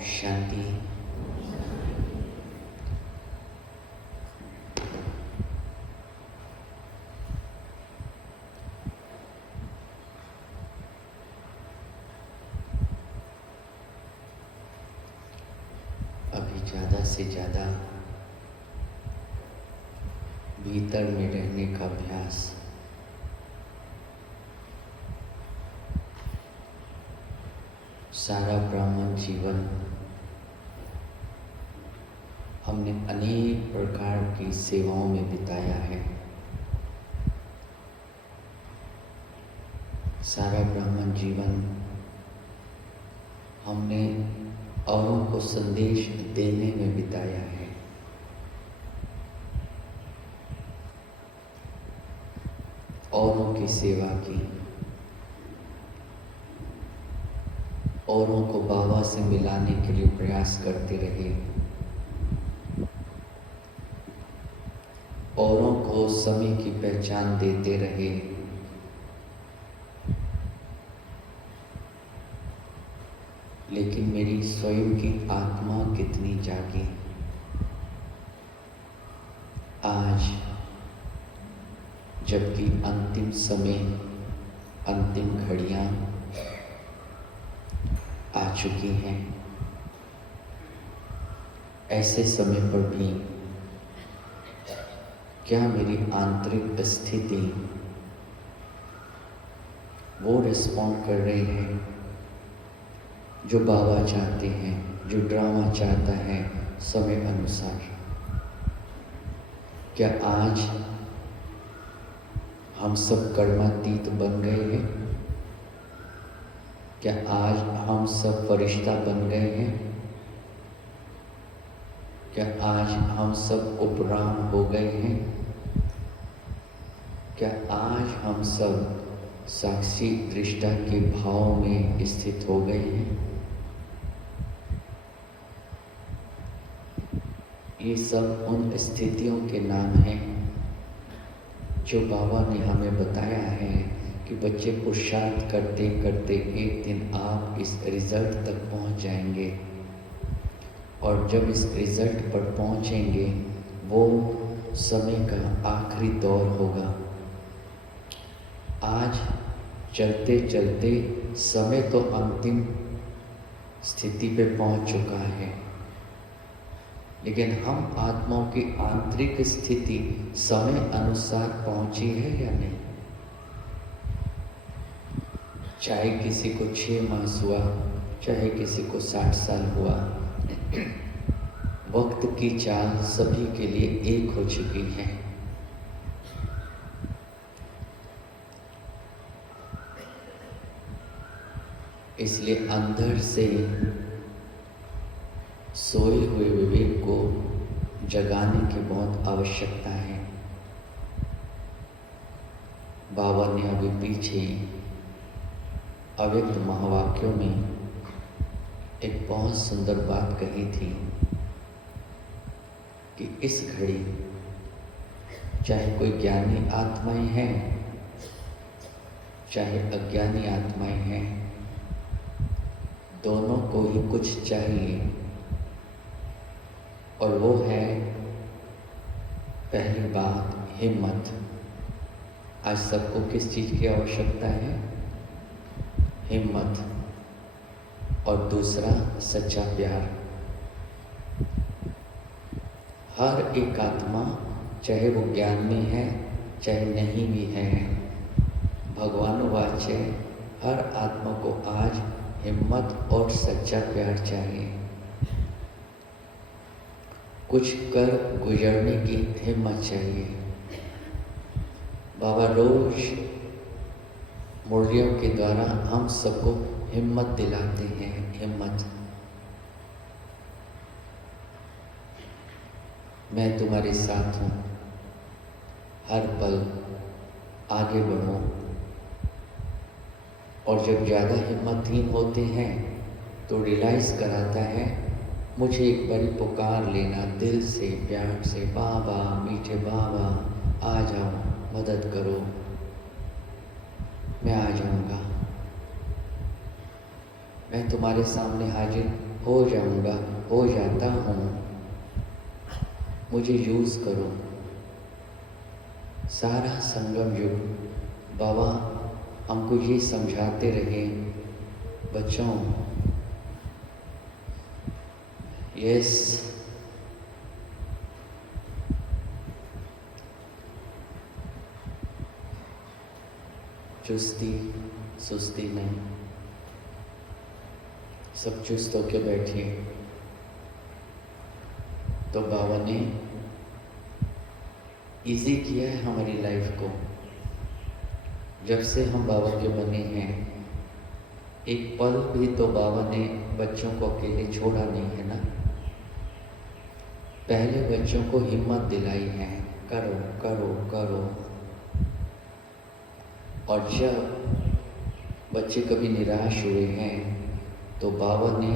शांति। अभी ज़्यादा से ज़्यादा भीतर में रहने का अभ्यास। सारा ब्राह्मण जीवन हमने अनेक प्रकार की सेवाओं में बिताया है। सारा ब्राह्मण जीवन हमने औरों को संदेश देने में बिताया है। औरों की सेवा की, औरों को बाबा से मिलाने के लिए प्रयास करते रहे, औरों को समय की पहचान देते रहे। लेकिन मेरी स्वयं की आत्मा कितनी जागी। आज जबकि अंतिम समय, अंतिम घड़ियां आ चुकी हैं, ऐसे समय पर भी क्या मेरी आंतरिक स्थिति वो रिस्पॉन्ड कर रही है जो बाबा चाहते हैं, जो ड्रामा चाहता है समय अनुसार? क्या आज हम सब कर्मातीत बन गए हैं? क्या आज हम सब फरिश्ता बन गए हैं? क्या आज हम सब उपराम हो गए हैं? क्या आज हम सब साक्षी दृष्टा के भाव में स्थित हो गए हैं? ये सब उन स्थितियों के नाम हैं जो बाबा ने हमें बताया है कि बच्चे पुरुषार्थ करते करते एक दिन आप इस रिजल्ट तक पहुंच जाएंगे। और जब इस रिजल्ट पर पहुंचेंगे, वो समय का आखिरी दौर होगा। आज चलते चलते समय तो अंतिम स्थिति पे पहुंच चुका है, लेकिन हम आत्माओं की आंतरिक स्थिति समय अनुसार पहुंची है या नहीं? चाहे किसी को 6 मास हुआ, चाहे किसी को 60 साल हुआ, वक्त की चाल सभी के लिए एक हो चुकी है। इसलिए अंदर से सोए हुए विवेक को जगाने की बहुत आवश्यकता है। बाबा ने अभी पीछे अव्यक्त महावाक्यों में एक बहुत सुंदर बात कही थी कि इस घड़ी चाहे कोई ज्ञानी आत्माएं हैं, चाहे अज्ञानी आत्माएं हैं, दोनों को ही कुछ चाहिए, और वो है पहली बात हिम्मत। आज सबको किस चीज़ की आवश्यकता है? हिम्मत। और दूसरा सच्चा प्यार। हर एक आत्मा, चाहे वो ज्ञान में है चाहे नहीं भी है, भगवानुवाच्य हर आत्मा को आज हिम्मत और सच्चा प्यार चाहिए। कुछ कर गुजरने की हिम्मत चाहिए। बाबा रोज मुरलियों के द्वारा हम सबको हिम्मत दिलाते हैं। हिम्मत। मैं तुम्हारे साथ हूँ, हर पल आगे बढ़ो। और जब ज़्यादा हिम्मतहीन होते हैं तो रियलाइज़ कराता है, मुझे एक बारी पुकार लेना दिल से, प्यार से, बाबा, मीठे बाबा आ जाओ, मदद करो, मैं आ जाऊंगा। मैं तुम्हारे सामने हाजिर हो जाऊंगा, हो जाता हूँ, मुझे यूज़ करो। सारा संगम युग बाबा हमको ये समझाते रहे, बच्चों, यस, चुस्ती सुस्ती नहीं, सब चुस्त होके बैठिए। तो बाबा ने इजी किया है हमारी लाइफ को। जब से हम बाबा के बने हैं, एक पल भी तो बाबा ने बच्चों को अकेले छोड़ा नहीं है ना। पहले बच्चों को हिम्मत दिलाई है, करो करो करो। और जब बच्चे कभी निराश हुए हैं तो बाबा ने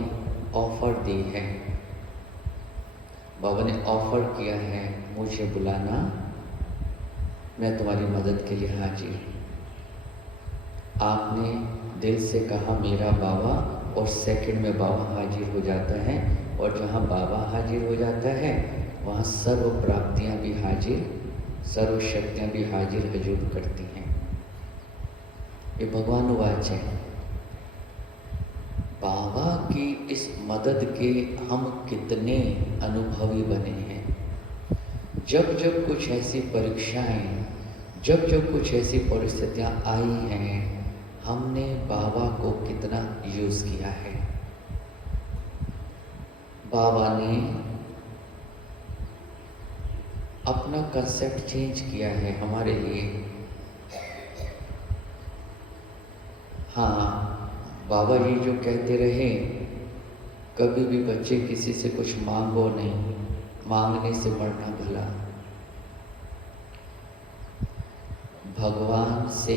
ऑफर दी है, बाबा ने ऑफर किया है, मुझे बुलाना, मैं तुम्हारी मदद के लिए हाजिर। आपने दिल से कहा मेरा बाबा, और सेकंड में बाबा हाजिर हो जाता है। और जहाँ बाबा हाजिर हो जाता है वहाँ सर्व प्राप्तियाँ भी हाजिर, सर्व शक्तियाँ भी हाजिर हजूर करती हैं। ये भगवानुवाच है। बाबा की इस मदद के हम कितने अनुभवी बने हैं। जब जब कुछ ऐसी परीक्षाएं, जब जब कुछ ऐसी परिस्थितियां आई हैं, हमने बाबा को कितना यूज किया है। बाबा ने अपना कंसेप्ट चेंज किया है हमारे लिए। हाँ, बाबा जी जो कहते रहे, कभी भी बच्चे किसी से कुछ मांगो नहीं, मांगने से मरना भला। भगवान से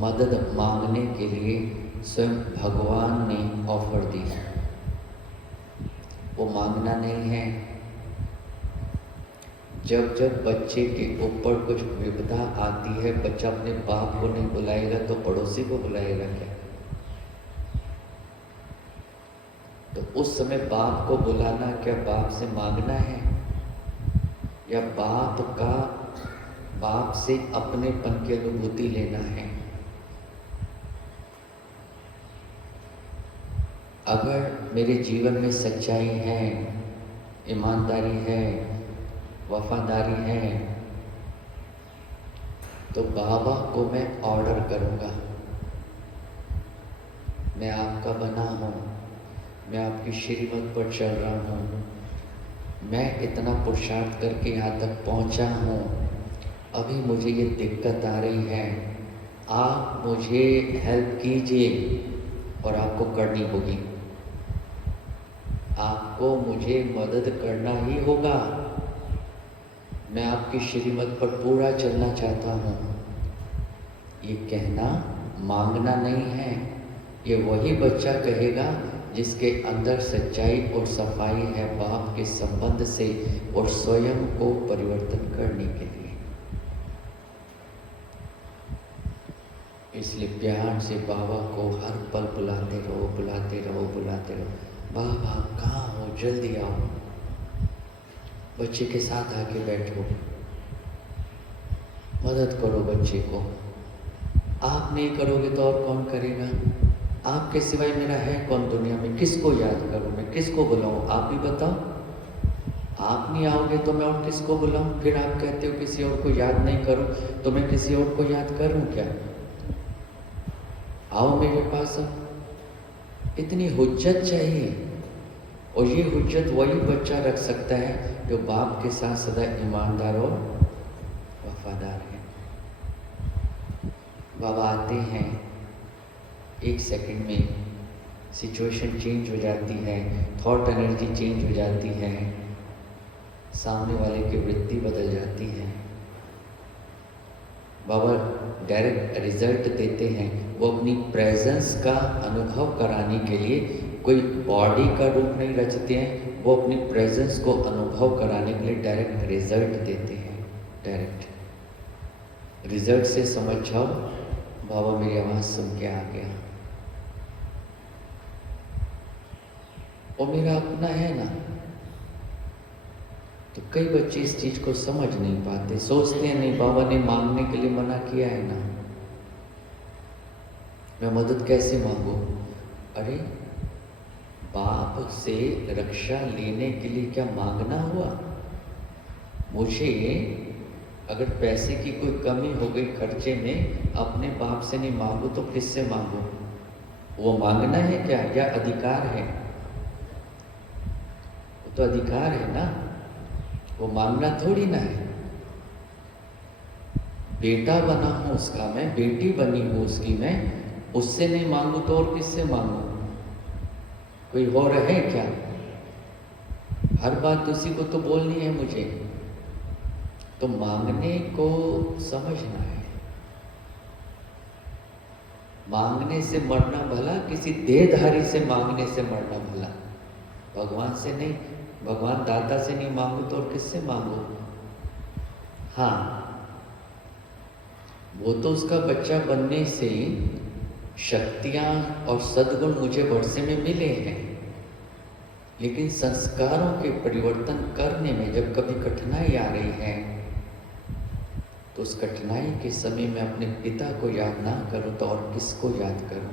मदद मांगने के लिए स्वयं भगवान ने ऑफर दी। वो मांगना नहीं है। जब जब बच्चे के ऊपर कुछ विपदा आती है, बच्चा अपने बाप को नहीं बुलाएगा तो पड़ोसी को बुलाएगा क्या? तो उस समय बाप को बुलाना क्या बाप से मांगना है, या बाप से अपनेपन की अनुभूति लेना है? अगर मेरे जीवन में सच्चाई है, ईमानदारी है, वफादारी है, तो बाबा को मैं ऑर्डर करूँगा, मैं आपका बना हूँ, मैं आपकी श्रीमत पर चल रहा हूँ, मैं इतना पुरुषार्थ करके यहाँ तक पहुँचा हूँ, अभी मुझे ये दिक्कत आ रही है, आप मुझे हेल्प कीजिए। और आपको करनी होगी, आपको मुझे मदद करना ही होगा। मैं आपकी श्रीमत पर पूरा चलना चाहता हूँ। ये कहना मांगना नहीं है। ये वही बच्चा कहेगा जिसके अंदर सच्चाई और सफाई है बाप के संबंध से और स्वयं को परिवर्तन करने के लिए। इसलिए प्यार से बाबा को हर पल बुलाते रहो, बुलाते रहो, बुलाते रहो। बाबा कहाँ हो, जल्दी आओ। बच्चे के साथ आके बैठो, मदद करो बच्चे को। आप नहीं करोगे तो और कौन करेगा? आपके सिवाय मेरा है कौन दुनिया में? किसको याद करूं मैं, किसको बुलाऊं? आप ही बताओ। आप नहीं आओगे तो मैं और किसको बुलाऊं? फिर आप कहते हो किसी और को याद नहीं करूं, तो मैं किसी और को याद करूं क्या? आओ मेरे पास। अब इतनी हुज्जत चाहिए, और ये हुज्जत वही बच्चा रख सकता है जो बाप के साथ सदा ईमानदार और वफादार है। बाबा आते हैं, एक सेकंड में सिचुएशन चेंज हो जाती है, थॉट एनर्जी चेंज हो जाती है, सामने वाले की वृत्ति बदल जाती है। बाबा डायरेक्ट रिजल्ट देते हैं। वो अपनी प्रेजेंस का अनुभव कराने के लिए कोई बॉडी का रूप नहीं रचते हैं, वो अपनी प्रेजेंस को अनुभव कराने के लिए डायरेक्ट रिजल्ट देते हैं। डायरेक्ट रिजल्ट से समझ जाओ बाबा मेरी आवाज़ सुन के आ गया। वो मेरा अपना है ना। तो कई बच्चे इस चीज को समझ नहीं पाते, सोचते हैं नहीं बाबा ने मांगने के लिए मना किया है ना, मैं मदद कैसे मांगू। अरे बाप से रक्षा लेने के लिए क्या मांगना हुआ। मुझे अगर पैसे की कोई कमी हो गई खर्चे में, अपने बाप से नहीं मांगू तो किससे मांगू। वो मांगना है क्या या अधिकार है। वो तो अधिकार है ना, वो मांगना थोड़ी ना है। बेटा बना हूं उसका मैं, बेटी बनी हूं उसकी मैं, उससे नहीं मांगू तो और किससे मांगू। कोई और है क्या। हर बात उसी को तो बोलनी है मुझे। तो मांगने को समझना है। मांगने से मरना भला, किसी देहधारी से मांगने से मरना भला। भगवान से नहीं, भगवान दाता से नहीं मांगू तो और किससे मांगू। हाँ, वो तो उसका बच्चा बनने से शक्तियां और सद्गुण मुझे वर्षे में मिले हैं, लेकिन संस्कारों के परिवर्तन करने में जब कभी कठिनाई आ रही है तो उस कठिनाई के समय में अपने पिता को याद ना करूं तो और किसको याद करूं।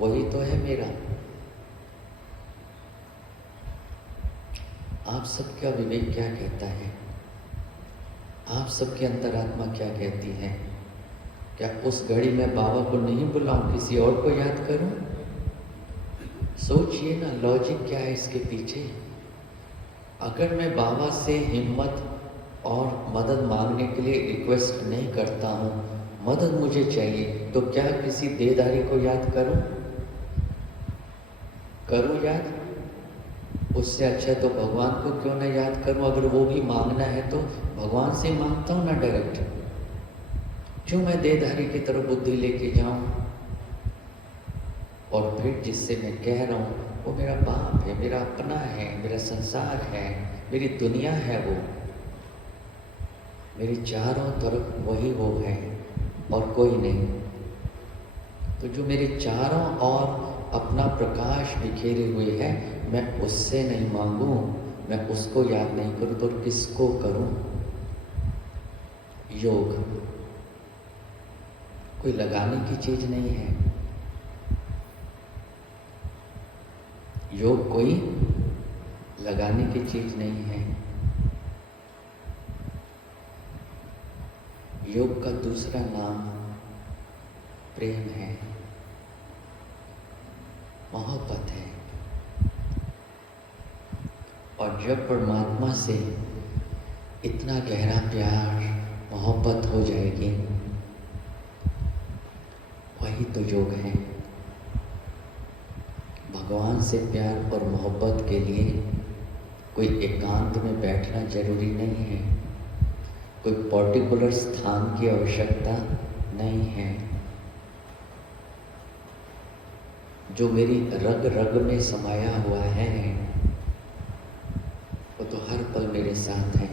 वही तो है मेरा। आप सबका विवेक क्या कहता है, आप सबकी अंतरात्मा क्या कहती है। क्या उस घड़ी में बाबा को नहीं बुलाऊं, किसी और को याद करूं। सोचिए ना, लॉजिक क्या है इसके पीछे। अगर मैं बाबा से हिम्मत और मदद मांगने के लिए रिक्वेस्ट नहीं करता हूँ, मदद मुझे चाहिए, तो क्या किसी देहधारी को याद करूँ याद। उससे अच्छा तो भगवान को क्यों ना याद करूँ। अगर वो भी मांगना है तो भगवान से मांगता हूँ ना डायरेक्ट। क्यों मैं देहधारी की तरफ बुद्धि लेके जाऊँ। और फिर जिससे मैं कह रहा हूँ वो मेरा बाप है, मेरा अपना है, मेरा संसार है, मेरी दुनिया है, वो मेरी चारों तरफ वही वो है और कोई नहीं। तो जो मेरे चारों ओर अपना प्रकाश बिखेरे हुए है, मैं उससे नहीं मांगूं, मैं उसको याद नहीं करूं तो किसको करूं। योग कोई लगाने की चीज नहीं है। योग कोई लगाने की चीज नहीं है। योग का दूसरा नाम प्रेम है, मोहब्बत है। और जब परमात्मा से इतना गहरा प्यार मोहब्बत हो जाएगी, वही तो योग है। भगवान से प्यार और मोहब्बत के लिए कोई एकांत में बैठना जरूरी नहीं है, कोई पर्टिकुलर स्थान की आवश्यकता नहीं है। जो मेरी रग रग में समाया हुआ है वो तो हर पल मेरे साथ है।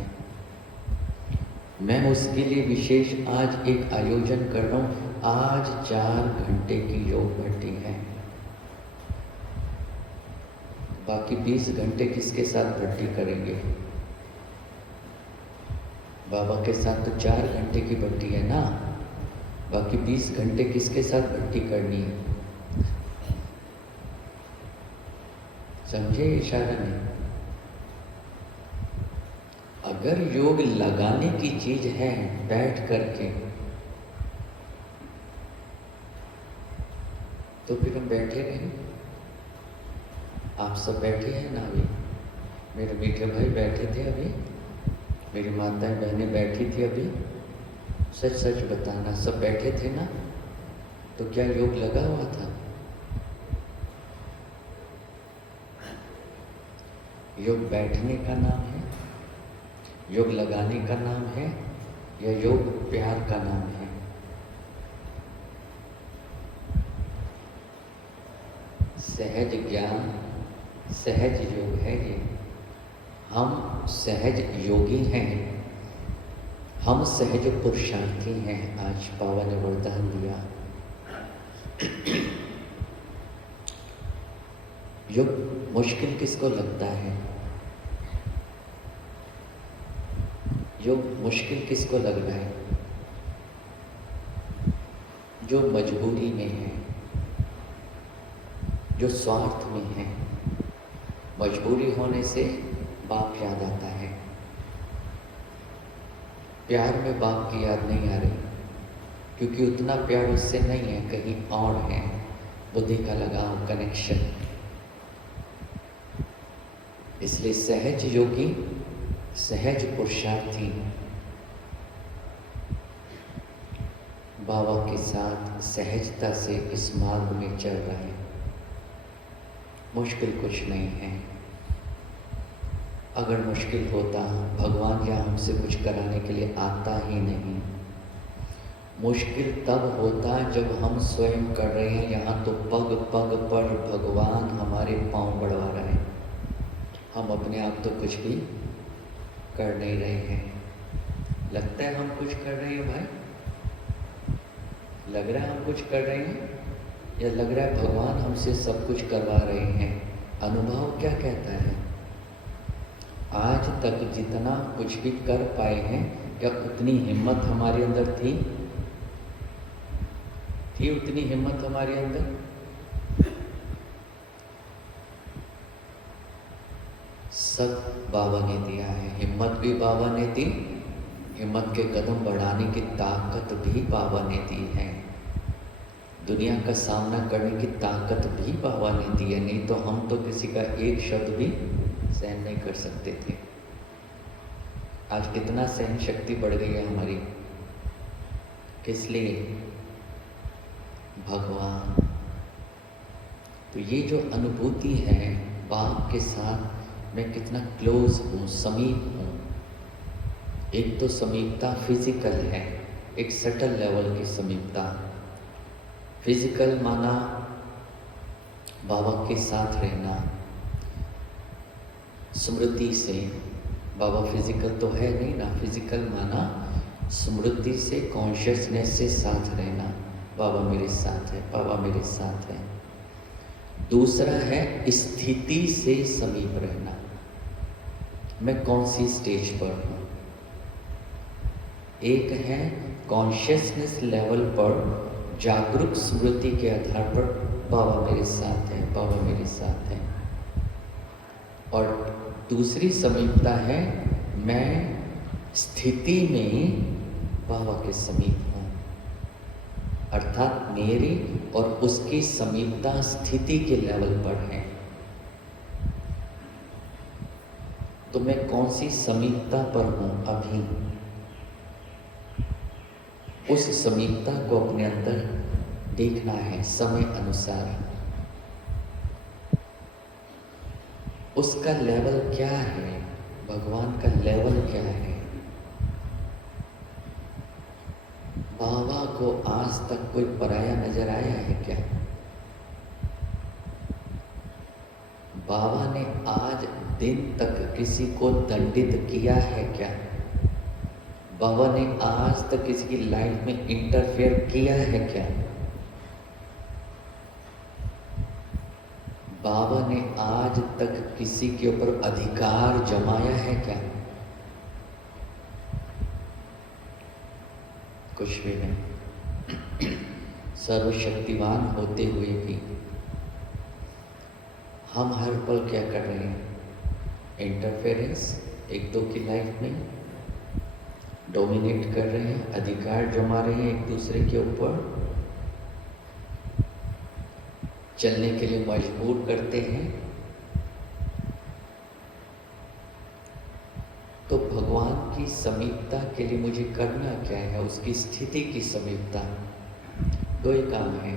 मैं उसके लिए विशेष आज एक आयोजन कर रहा हूँ। आज 4 घंटे की योग भट्टी है। बाकी 20 घंटे किसके साथ भट्टी करेंगे। बाबा के साथ तो 4 घंटे की भट्टी है ना, बाकी 20 घंटे किसके साथ भट्टी करनी है। समझे इशारा नहीं। अगर योग लगाने की चीज है बैठ करके, तो फिर हम बैठे रहें। आप सब बैठे हैं ना अभी, मेरे मीठे भाई बैठे थे अभी, मेरी माताएं बहनें बैठी थी अभी। सच सच बताना, सब बैठे थे ना। तो क्या योग लगा हुआ था। योग बैठने का नाम है, योग लगाने का नाम है, या योग प्यार का नाम है। सहज ज्ञान, सहज योग है ये। हम सहज योगी हैं, हम सहज पुरुषार्थी हैं। आज बाबा ने वरदान दिया। युग मुश्किल किसको लगता है? युग मुश्किल किसको लग रहा है? जो मजबूरी में है, जो स्वार्थ में है। मजबूरी होने से बाप याद आता है, प्यार में बाप की याद नहीं आ रही, क्योंकि उतना प्यार उससे नहीं है, कहीं और है, बुद्धि का लगाव, कनेक्शन। इसलिए सहज योगी, सहज पुरुषार्थी बाबा के साथ सहजता से इस मार्ग में चल रहा है। मुश्किल कुछ नहीं है। अगर मुश्किल होता, भगवान यहाँ हमसे कुछ कराने के लिए आता ही नहीं। मुश्किल तब होता जब हम स्वयं कर रहे हैं। यहाँ तो पग पग पर भगवान हमारे पांव बढ़वा रहे हैं। हम अपने आप तो कुछ भी कर नहीं रहे हैं। लगता है हम कुछ कर रहे हैं भाई? लग रहा है हम कुछ कर रहे हैं, या लग रहा है भगवान हमसे सब कुछ करवा रहे हैं? अनुभव क्या कहता है? आज तक जितना कुछ भी कर पाए हैं, क्या उतनी हिम्मत हमारे अंदर थी उतनी हिम्मत हमारे अंदर? सब बाबा ने दिया है। हिम्मत भी बाबा ने दी, हिम्मत के कदम बढ़ाने की ताकत भी बाबा ने दी है। दुनिया का सामना करने की ताकत भी बाबा ने दी है। नहीं तो हम तो किसी का एक शब्द भी सहन नहीं कर सकते थे। आज कितना सहन शक्ति बढ़ गई है हमारी। किस लिए? भगवान। तो ये जो अनुभूति है, बाप के साथ मैं कितना क्लोज हूँ, समीप हूँ। एक तो समीपता फिजिकल है, एक सटल लेवल की समीपता। फिजिकल माना बाबा के साथ रहना, स्मृति से। बाबा फिजिकल तो है नहीं ना। फिजिकल माना स्मृति से, कॉन्शियसनेस से साथ रहना। बाबा मेरे साथ है, बाबा मेरे साथ है। दूसरा है स्थिति से समीप रहना। मैं कौन सी स्टेज पर हूँ? एक है कॉन्शियसनेस लेवल पर जागरूक स्मृति के आधार पर बाबा मेरे साथ है, बाबा मेरे साथ है। और दूसरी समीपता है मैं स्थिति में बाबा के समीप हूँ, अर्थात मेरी और उसकी समीपता स्थिति के लेवल पर है। तो मैं कौन सी समीपता पर हूँ अभी? उस समीपता को अपने अंदर देखना है समय अनुसार। उसका लेवल क्या है? भगवान का लेवल क्या है? बाबा को आज तक कोई पराया नजर आया है क्या? बाबा ने आज दिन तक किसी को दंडित किया है क्या? बाबा ने आज तक किसी की लाइफ में इंटरफेयर किया है क्या? बाबा ने आज तक किसी के ऊपर अधिकार जमाया है क्या? कुछ भी नहीं। सर्वशक्तिमान होते हुए भी हम हर पल क्या कर रहे हैं? इंटरफेरेंस एक दो की लाइफ में डोमिनेट कर रहे हैं, अधिकार जमा रहे हैं एक दूसरे के ऊपर, चलने के लिए मजबूर करते हैं। तो भगवान की समीपता के लिए मुझे करना क्या है? उसकी स्थिति की समीपता। दो ही काम है,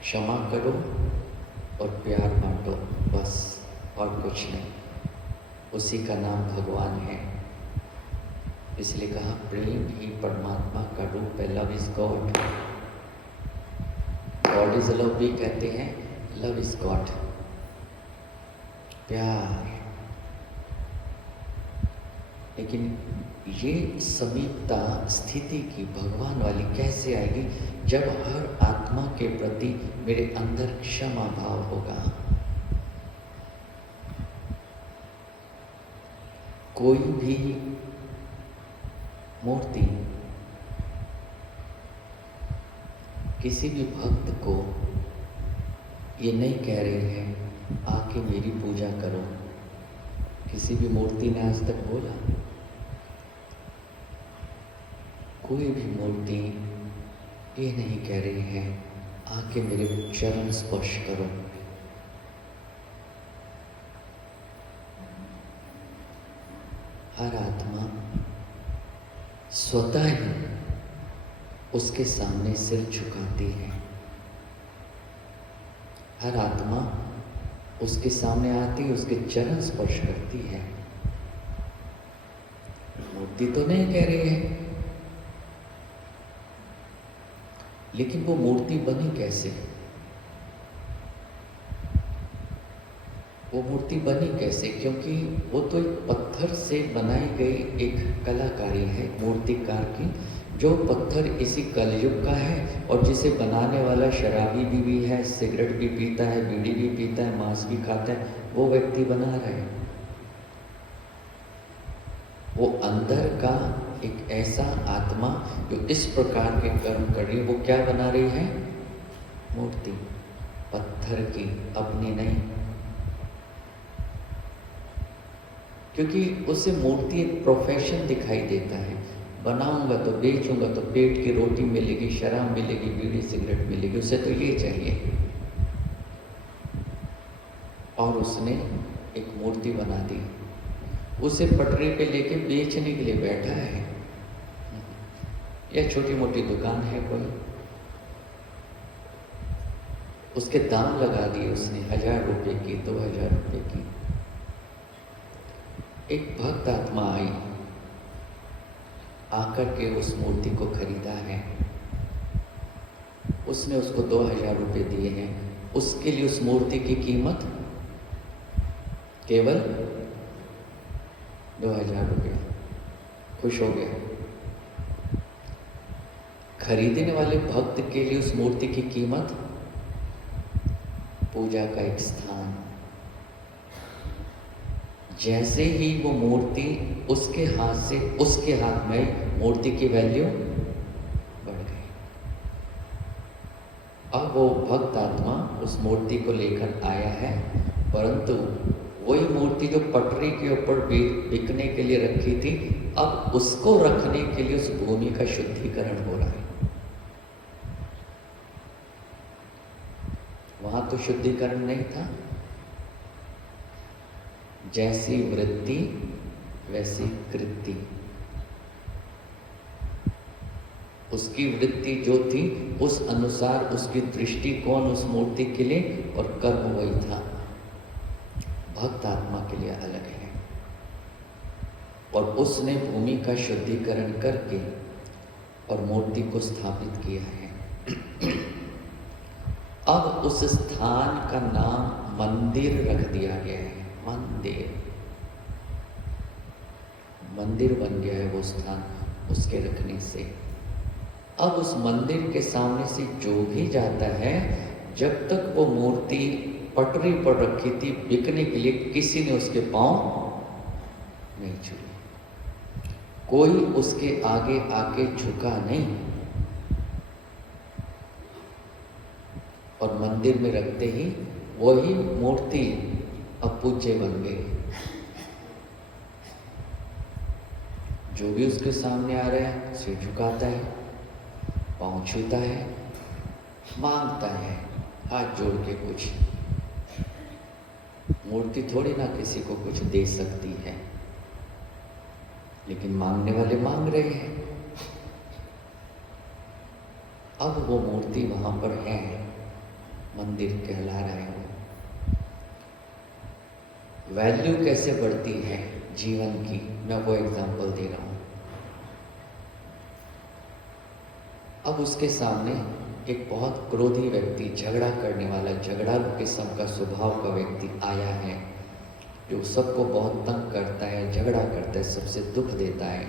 क्षमा करो और प्यार बांटो, बस, और कुछ नहीं। उसी का नाम भगवान है। इसलिए कहा प्रेम ही परमात्मा का रूप है। Love is God. God is love भी कहते हैं, लव इज गॉड। प्यार। लेकिन ये समीपता स्थिति की भगवान वाली कैसे आएगी? जब हर आत्मा के प्रति मेरे अंदर क्षमा भाव होगा। कोई भी मूर्ति किसी भी भक्त को ये नहीं कह रही है आके मेरी पूजा करो। किसी भी मूर्ति ने आज तक बोला? कोई भी मूर्ति ये नहीं कह रही है आके मेरे चरण स्पर्श करो। हर आत्मा स्वतः ही उसके सामने सिर झुकाती है। हर आत्मा उसके सामने आती, उसके चरण स्पर्श करती है। मूर्ति तो नहीं कह रही है, लेकिन वो मूर्ति बनी कैसे? वो मूर्ति बनी कैसे? क्योंकि वो तो एक पत्थर से बनाई गई एक कलाकारी है मूर्तिकार की, जो पत्थर इसी कलयुग का है और जिसे बनाने वाला शराबी भी है, सिगरेट भी पीता है, बीड़ी भी पीता है, मांस भी खाता है, वो व्यक्ति बना रहा है। वो अंदर का एक ऐसा आत्मा जो इस प्रकार के कर्म कर रही है, वो क्या बना रही है? मूर्ति, पत्थर की, अपनी नहीं। क्योंकि उसे मूर्ति एक प्रोफेशन दिखाई देता है। बनाऊंगा तो बेचूंगा तो पेट की रोटी मिलेगी, शराब मिलेगी, बीड़ी सिगरेट मिलेगी, उसे तो ये चाहिए। और उसने एक मूर्ति बना दी, उसे पटरी पे लेके बेचने के लिए बैठा है। या छोटी मोटी दुकान है कोई, उसके दाम लगा दिए उसने 1000 रुपये की, 2000 रुपये की। एक भक्त आत्मा आई, आकर के उस मूर्ति को खरीदा है। उसने उसको 2000 रुपये दिए हैं। उसके लिए उस मूर्ति की कीमत केवल 2000 रुपये। खुश हो गया। खरीदने वाले भक्त के लिए उस मूर्ति की कीमत पूजा का एक स्थान। जैसे ही वो मूर्ति उसके हाथ से उसके हाथ में आई, मूर्ति की वैल्यू बढ़ गई। अब वो भक्त आत्मा उस मूर्ति को लेकर आया है, परंतु वही मूर्ति जो पटरी के ऊपर बिकने के लिए रखी थी, अब उसको रखने के लिए उस भूमि का शुद्धिकरण हो रहा है। वहां तो शुद्धिकरण नहीं था। जैसी वृत्ति वैसी कृति। उसकी वृत्ति जो थी उस अनुसार उसकी दृष्टिकोण उस मूर्ति के लिए और कर्म वही था। भक्त आत्मा के लिए अलग है। और उसने भूमि का शुद्धिकरण करके और मूर्ति को स्थापित किया है। अब उस स्थान का नाम मंदिर रख दिया गया है। मंदिर, मंदिर बन गया है वो स्थान उसके रखने से। अब उस मंदिर के सामने से जो भी जाता है, जब तक वो मूर्ति पटरी पर रखी थी बिकने के लिए, किसी ने उसके पांव नहीं छुए। कोई उसके आगे आके झुका नहीं। और मंदिर में रखते ही वही मूर्ति अब पूज्य बन गई। जो भी उसके सामने आ रहा है सिर झुकाता है, पांव छूता है, मांगता है हाथ जोड़ के कुछ। मूर्ति थोड़ी ना किसी को कुछ दे सकती है, लेकिन मांगने वाले मांग रहे हैं। अब वो मूर्ति वहां पर है, मंदिर कहला रहा है। वैल्यू कैसे बढ़ती है जीवन की, मैं वो एग्जाम्पल दे रहा हूं। अब उसके सामने एक बहुत क्रोधी व्यक्ति, झगड़ा करने वाला, झगड़ालू किस्म का स्वभाव का व्यक्ति आया है, जो सबको बहुत तंग करता है, झगड़ा करता है, सबसे दुख देता है।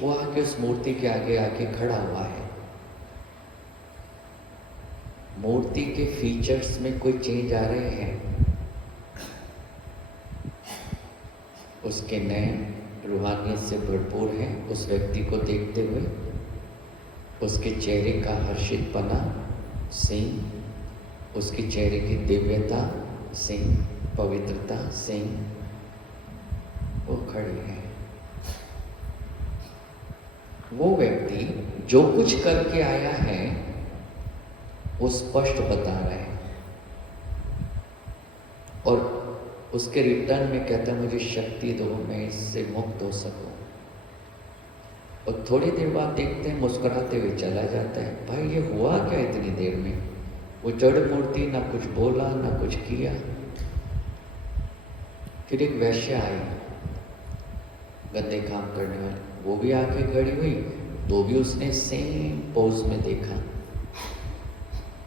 वो आके उस मूर्ति के आगे आके खड़ा हुआ है। मूर्ति के फीचर्स में कोई चेंज आ रहे हैं? उसके नयन रूहानियत से भरपूर है। उस व्यक्ति को देखते हुए उसके चेहरे का हर्षितपना सिंह, उसके चेहरे की दिव्यता सिंह, पवित्रता सिंह, वो खड़ी है। वो व्यक्ति जो कुछ करके आया है वो स्पष्ट बता रहा है और उसके रिटर्न में कहता है मुझे शक्ति दो, मैं इससे मुक्त हो सकूं। और थोड़ी देर बाद देखते हैं मुस्कुराते हुए चला जाता है। भाई ये हुआ क्या इतनी देर में? वो जड़ मूर्ति ना कुछ बोला ना कुछ किया। फिर एक वैश्या आई, गंदे काम करने वाली, वो भी आके खड़ी हुई, तो भी उसने सेम पोज में देखा।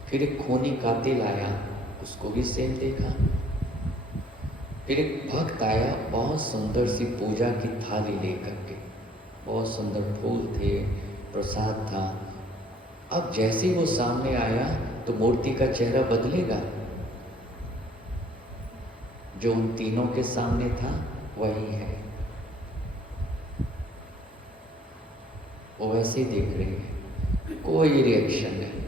फिर एक खूनी कातिल आया, उसको भी सेम देखा। फिर एक भक्त आया, बहुत सुंदर सी पूजा की थाली लेकर के, बहुत सुंदर फूल थे, प्रसाद था। अब जैसे ही वो सामने आया तो मूर्ति का चेहरा बदलेगा। जो उन तीनों के सामने था वही है, वो वैसे ही देख रही है, कोई रिएक्शन नहीं।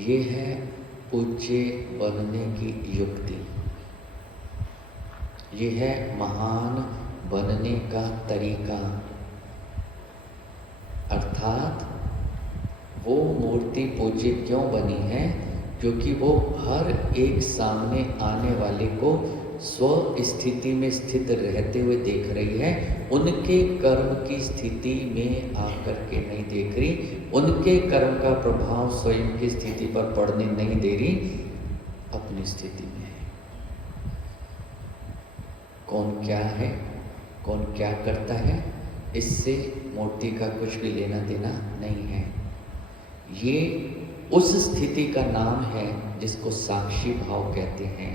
ये है पूज्य बनने की युक्ति, ये है महान बनने का तरीका। अर्थात वो मूर्ति पूज्य क्यों बनी है? क्योंकि वो हर एक सामने आने वाले को स्व स्थिति में स्थित रहते हुए देख रही है। उनके कर्म की स्थिति में आकर के नहीं देख रही, उनके कर्म का प्रभाव स्वयं की स्थिति पर पड़ने नहीं दे रही, अपनी स्थिति में है। कौन क्या है, कौन क्या करता है, इससे मूर्ति का कुछ भी लेना देना नहीं है। ये उस स्थिति का नाम है जिसको साक्षी भाव कहते हैं,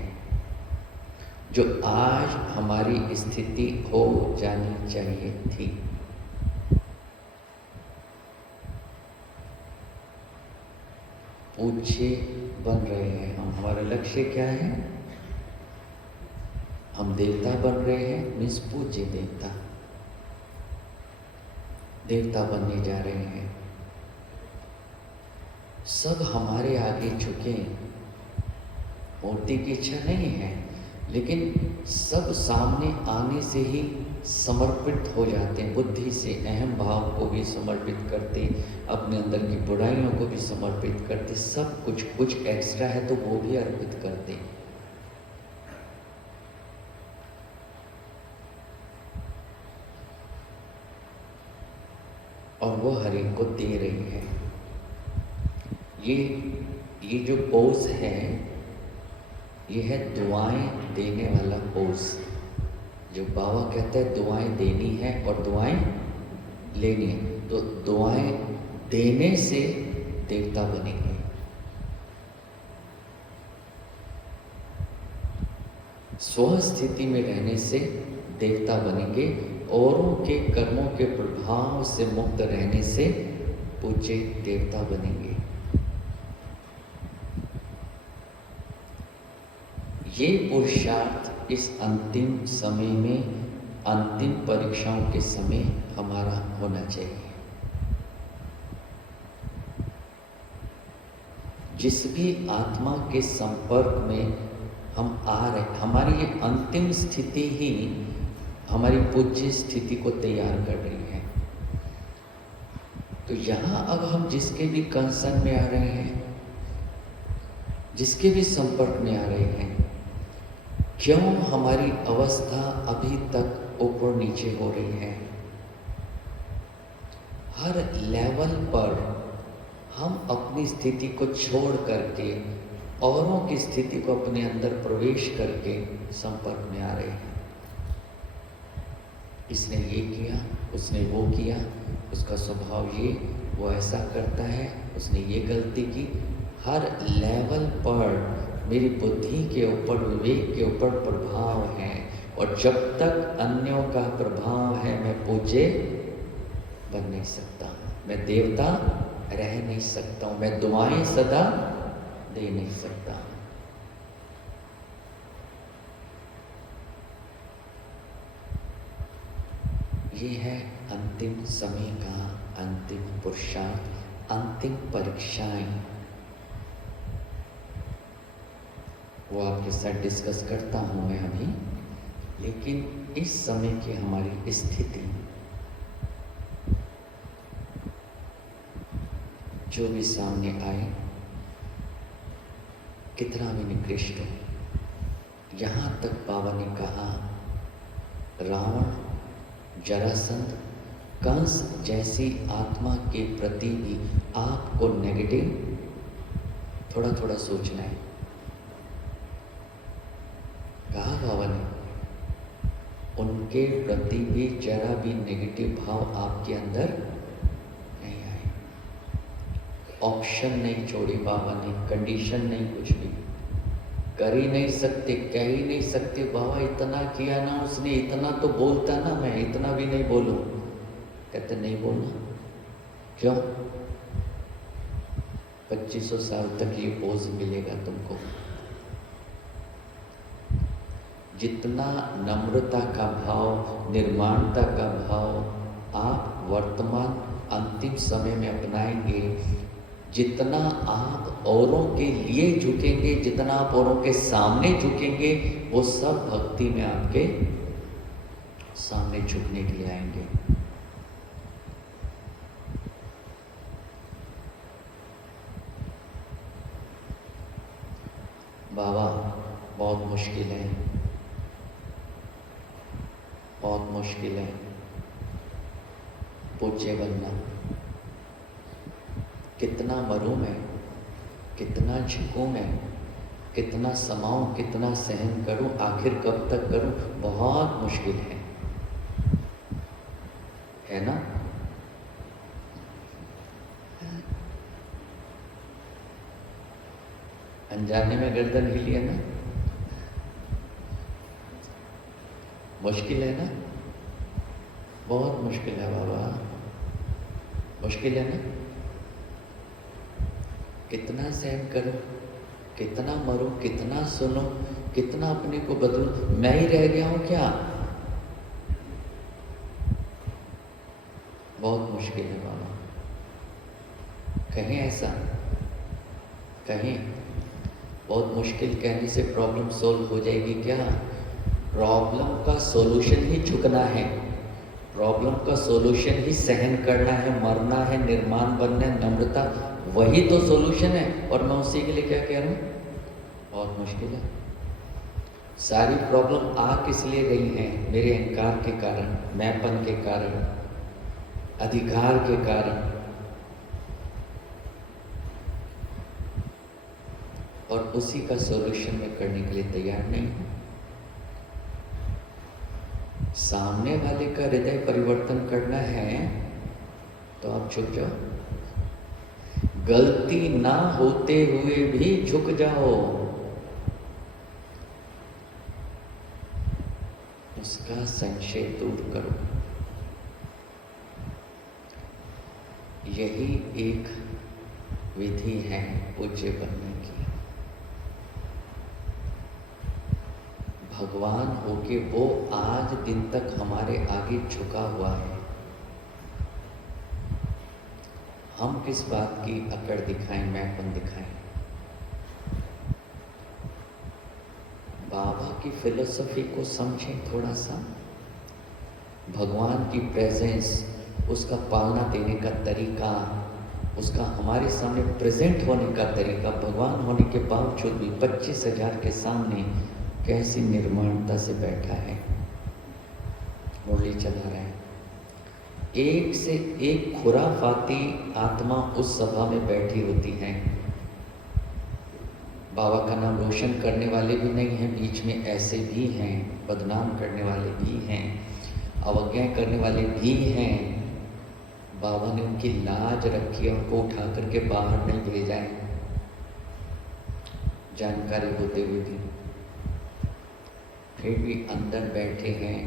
जो आज हमारी स्थिति हो जानी चाहिए थी। पूज्य बन रहे हैं हम। हमारा लक्ष्य क्या है? हम देवता बन रहे हैं, मीन्स पूज्य देवता, देवता बनने जा रहे हैं। सब हमारे आगे झुके, मूर्ति की इच्छा नहीं है, लेकिन सब सामने आने से ही समर्पित हो जाते हैं। बुद्धि से अहम भाव को भी समर्पित करते, अपने अंदर की बुराइयों को भी समर्पित करते, सब कुछ कुछ एक्स्ट्रा है तो वो भी अर्पित करते। और वो हर एक को दे रही है। ये जो पोज है, ये है दुआएं देने वाला पोज। जो बाबा कहते हैं दुआएं देनी है और दुआएं लेनी है, तो दुआएं देने से देवता बनेंगे। स्व स्थिति में रहने से देवता बनेंगे, औरों के कर्मों के प्रभाव से मुक्त रहने से पूज्य देवता बनेंगे। ये पुरुषार्थ इस अंतिम समय में, अंतिम परीक्षाओं के समय हमारा होना चाहिए। जिस भी आत्मा के संपर्क में हम आ रहे, हमारी ये अंतिम स्थिति ही हमारी पूज्य स्थिति को तैयार कर रही है। तो यहाँ अब हम जिसके भी कंसर्न में आ रहे हैं, जिसके भी संपर्क में आ रहे हैं, क्यों हमारी अवस्था अभी तक ऊपर नीचे हो रही है? हर लेवल पर हम अपनी स्थिति को छोड़ करके औरों की स्थिति को अपने अंदर प्रवेश करके संपर्क में आ रहे हैं। इसने ये किया, उसने वो किया, उसका स्वभाव ये, वो ऐसा करता है, उसने ये गलती की। हर लेवल पर मेरी बुद्धि के ऊपर, विवेक के ऊपर प्रभाव है, और जब तक अन्यों का प्रभाव है मैं पूज्य बन नहीं सकता हूँ, मैं देवता रह नहीं सकता हूँ, मैं दुआएं सदा दे नहीं सकता हूँ। ये है अंतिम समय का अंतिम पुरुषार्थ, अंतिम परीक्षाएं। वो आपके साथ डिस्कस करता हूं मैं अभी, लेकिन इस समय की हमारी स्थिति, जो भी सामने आए, कितना भी निकृष्ट हो। यहां तक बाबा ने कहा, रावण, जरासंध, कंस जैसी आत्मा के प्रति भी आपको नेगेटिव थोड़ा थोड़ा सोचना है। कहा बाबा ने, उनके प्रति भी जरा भी नेगेटिव भाव आपके अंदर नहीं आए। ऑप्शन नहीं छोड़ी बाबा ने, कंडीशन नहीं, कुछ भी कर ही नहीं सकते, कह ही नहीं सकते। बाबा इतना किया ना उसने, इतना तो बोलता ना, मैं इतना भी नहीं बोलूं। कहते नहीं बोलना। क्यों? 2500 साल तक ये पोज मिलेगा तुमको। जितना नम्रता का भाव, निर्माणता का भाव आप वर्तमान अंतिम समय में अपनाएंगे, जितना आप औरों के लिए झुकेंगे, जितना आप औरों के सामने झुकेंगे, वो सब भक्ति में आपके सामने झुकने के लिए आएंगे। बाबा बहुत मुश्किल है, बहुत मुश्किल है पूज्य बनना। कितना मरूं मैं, कितना झुकूं मैं, कितना समाऊं, कितना सहन करूं, आखिर कब तक करूं? बहुत मुश्किल है ना? अनजाने में गर्दन हिली है ना? मुश्किल है ना? बहुत मुश्किल है बाबा, मुश्किल है ना? कितना सहन करूं, कितना मरूं, कितना सुनूं, कितना अपने को बदलूं? मैं ही रह गया हूं क्या? बहुत मुश्किल है बाबा। कहें ऐसा, कहें बहुत मुश्किल कहने से प्रॉब्लम सोल्व हो जाएगी क्या? प्रॉब्लम का सॉल्यूशन ही झुकना है, प्रॉब्लम का सॉल्यूशन ही सहन करना है, मरना है, निर्माण बनना है, नम्रता, वही तो सॉल्यूशन है। और मैं उसी के लिए क्या कह रहा हूँ? बहुत मुश्किल है। सारी प्रॉब्लम आ किस लिए गई हैं? मेरे अहंकार के कारण, मैंपन के कारण, अधिकार के कारण। और उसी का सॉल्यूशन मैं करने के लिए तैयार नहीं हूं। सामने वाले का हृदय परिवर्तन करना है तो आप झुक जाओ। गलती ना होते हुए भी झुक जाओ, उसका संशय दूर करो। यही एक विधि है पूज्य बनने की। भगवान होके वो आज दिन तक हमारे आगे झुका हुआ है। हम किस बात की अकड़ दिखाएं, मैंपन दिखाएं? बाबा की फिलोसफी को समझें थोड़ा सा। भगवान की प्रेजेंस, उसका पालना देने का तरीका, उसका हमारे सामने प्रेजेंट होने का तरीका, भगवान होने के बावजूद भी 25,000 के सामने कैसी निर्माणता से बैठा है, मुरली चला रहा है। एक से एक खुराफाती आत्मा उस सभा में बैठी होती हैं। बाबा का नाम रोशन करने वाले भी नहीं हैं, बीच में ऐसे भी हैं, बदनाम करने वाले भी हैं, अवज्ञा करने वाले भी हैं। बाबा ने उनकी लाज रखी है, उनको उठा करके बाहर नहीं भेजा है, जानकारी होते हुए भी। फिर भी अंदर बैठे हैं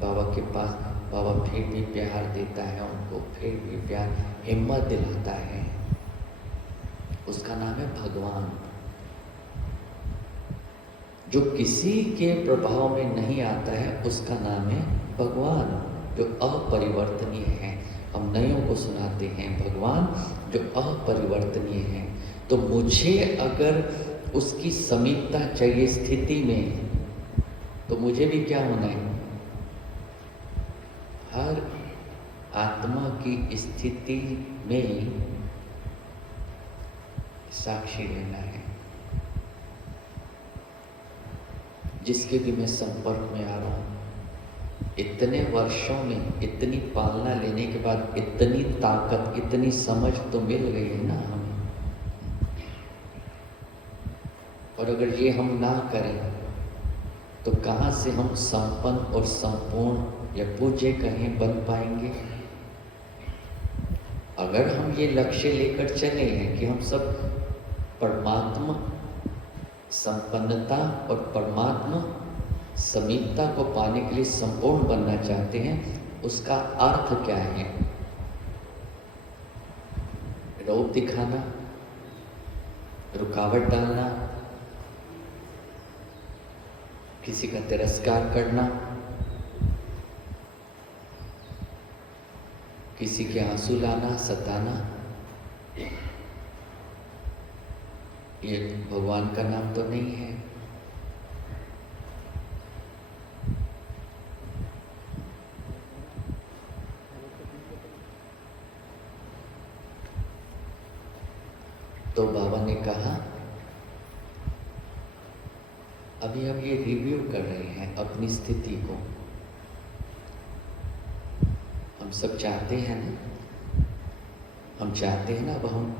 बाबा के पास, बाबा फिर भी प्यार देता है उनको, फिर भी प्यार हिम्मत दिलाता है। उसका नाम है भगवान। जो किसी के प्रभाव में नहीं आता है उसका नाम है भगवान, जो अपरिवर्तनीय है। हम नयों को सुनाते हैं भगवान जो अपरिवर्तनीय है। तो मुझे अगर उसकी समीपता चाहिए स्थिति में, तो मुझे भी क्या होना है? हर आत्मा की स्थिति में साक्षी रहना है। जिसके भी मैं संपर्क में आ रहा हूँ, इतने वर्षों में इतनी पालना लेने के बाद इतनी ताकत, इतनी समझ तो मिल गई है ना हमें। और अगर ये हम ना करें तो कहाँ से हम संपन्न और संपूर्ण या पूज्य कहें बन पाएंगे? अगर हम ये लक्ष्य लेकर चले हैं कि हम सब परमात्मा संपन्नता और परमात्मा समीपता को पाने के लिए संपूर्ण बनना चाहते हैं, उसका अर्थ क्या है? रूप दिखाना, रुकावट डालना, किसी का तिरस्कार करना, किसी के आंसू लाना, सताना, ये भगवान का नाम तो नहीं है। तो बाबा ने कहा अभी हम ये रिव्यू कर रहे हैं अपनी स्थिति को। हम सब चाहते हैं ना, हम चाहते हैं ना अब हम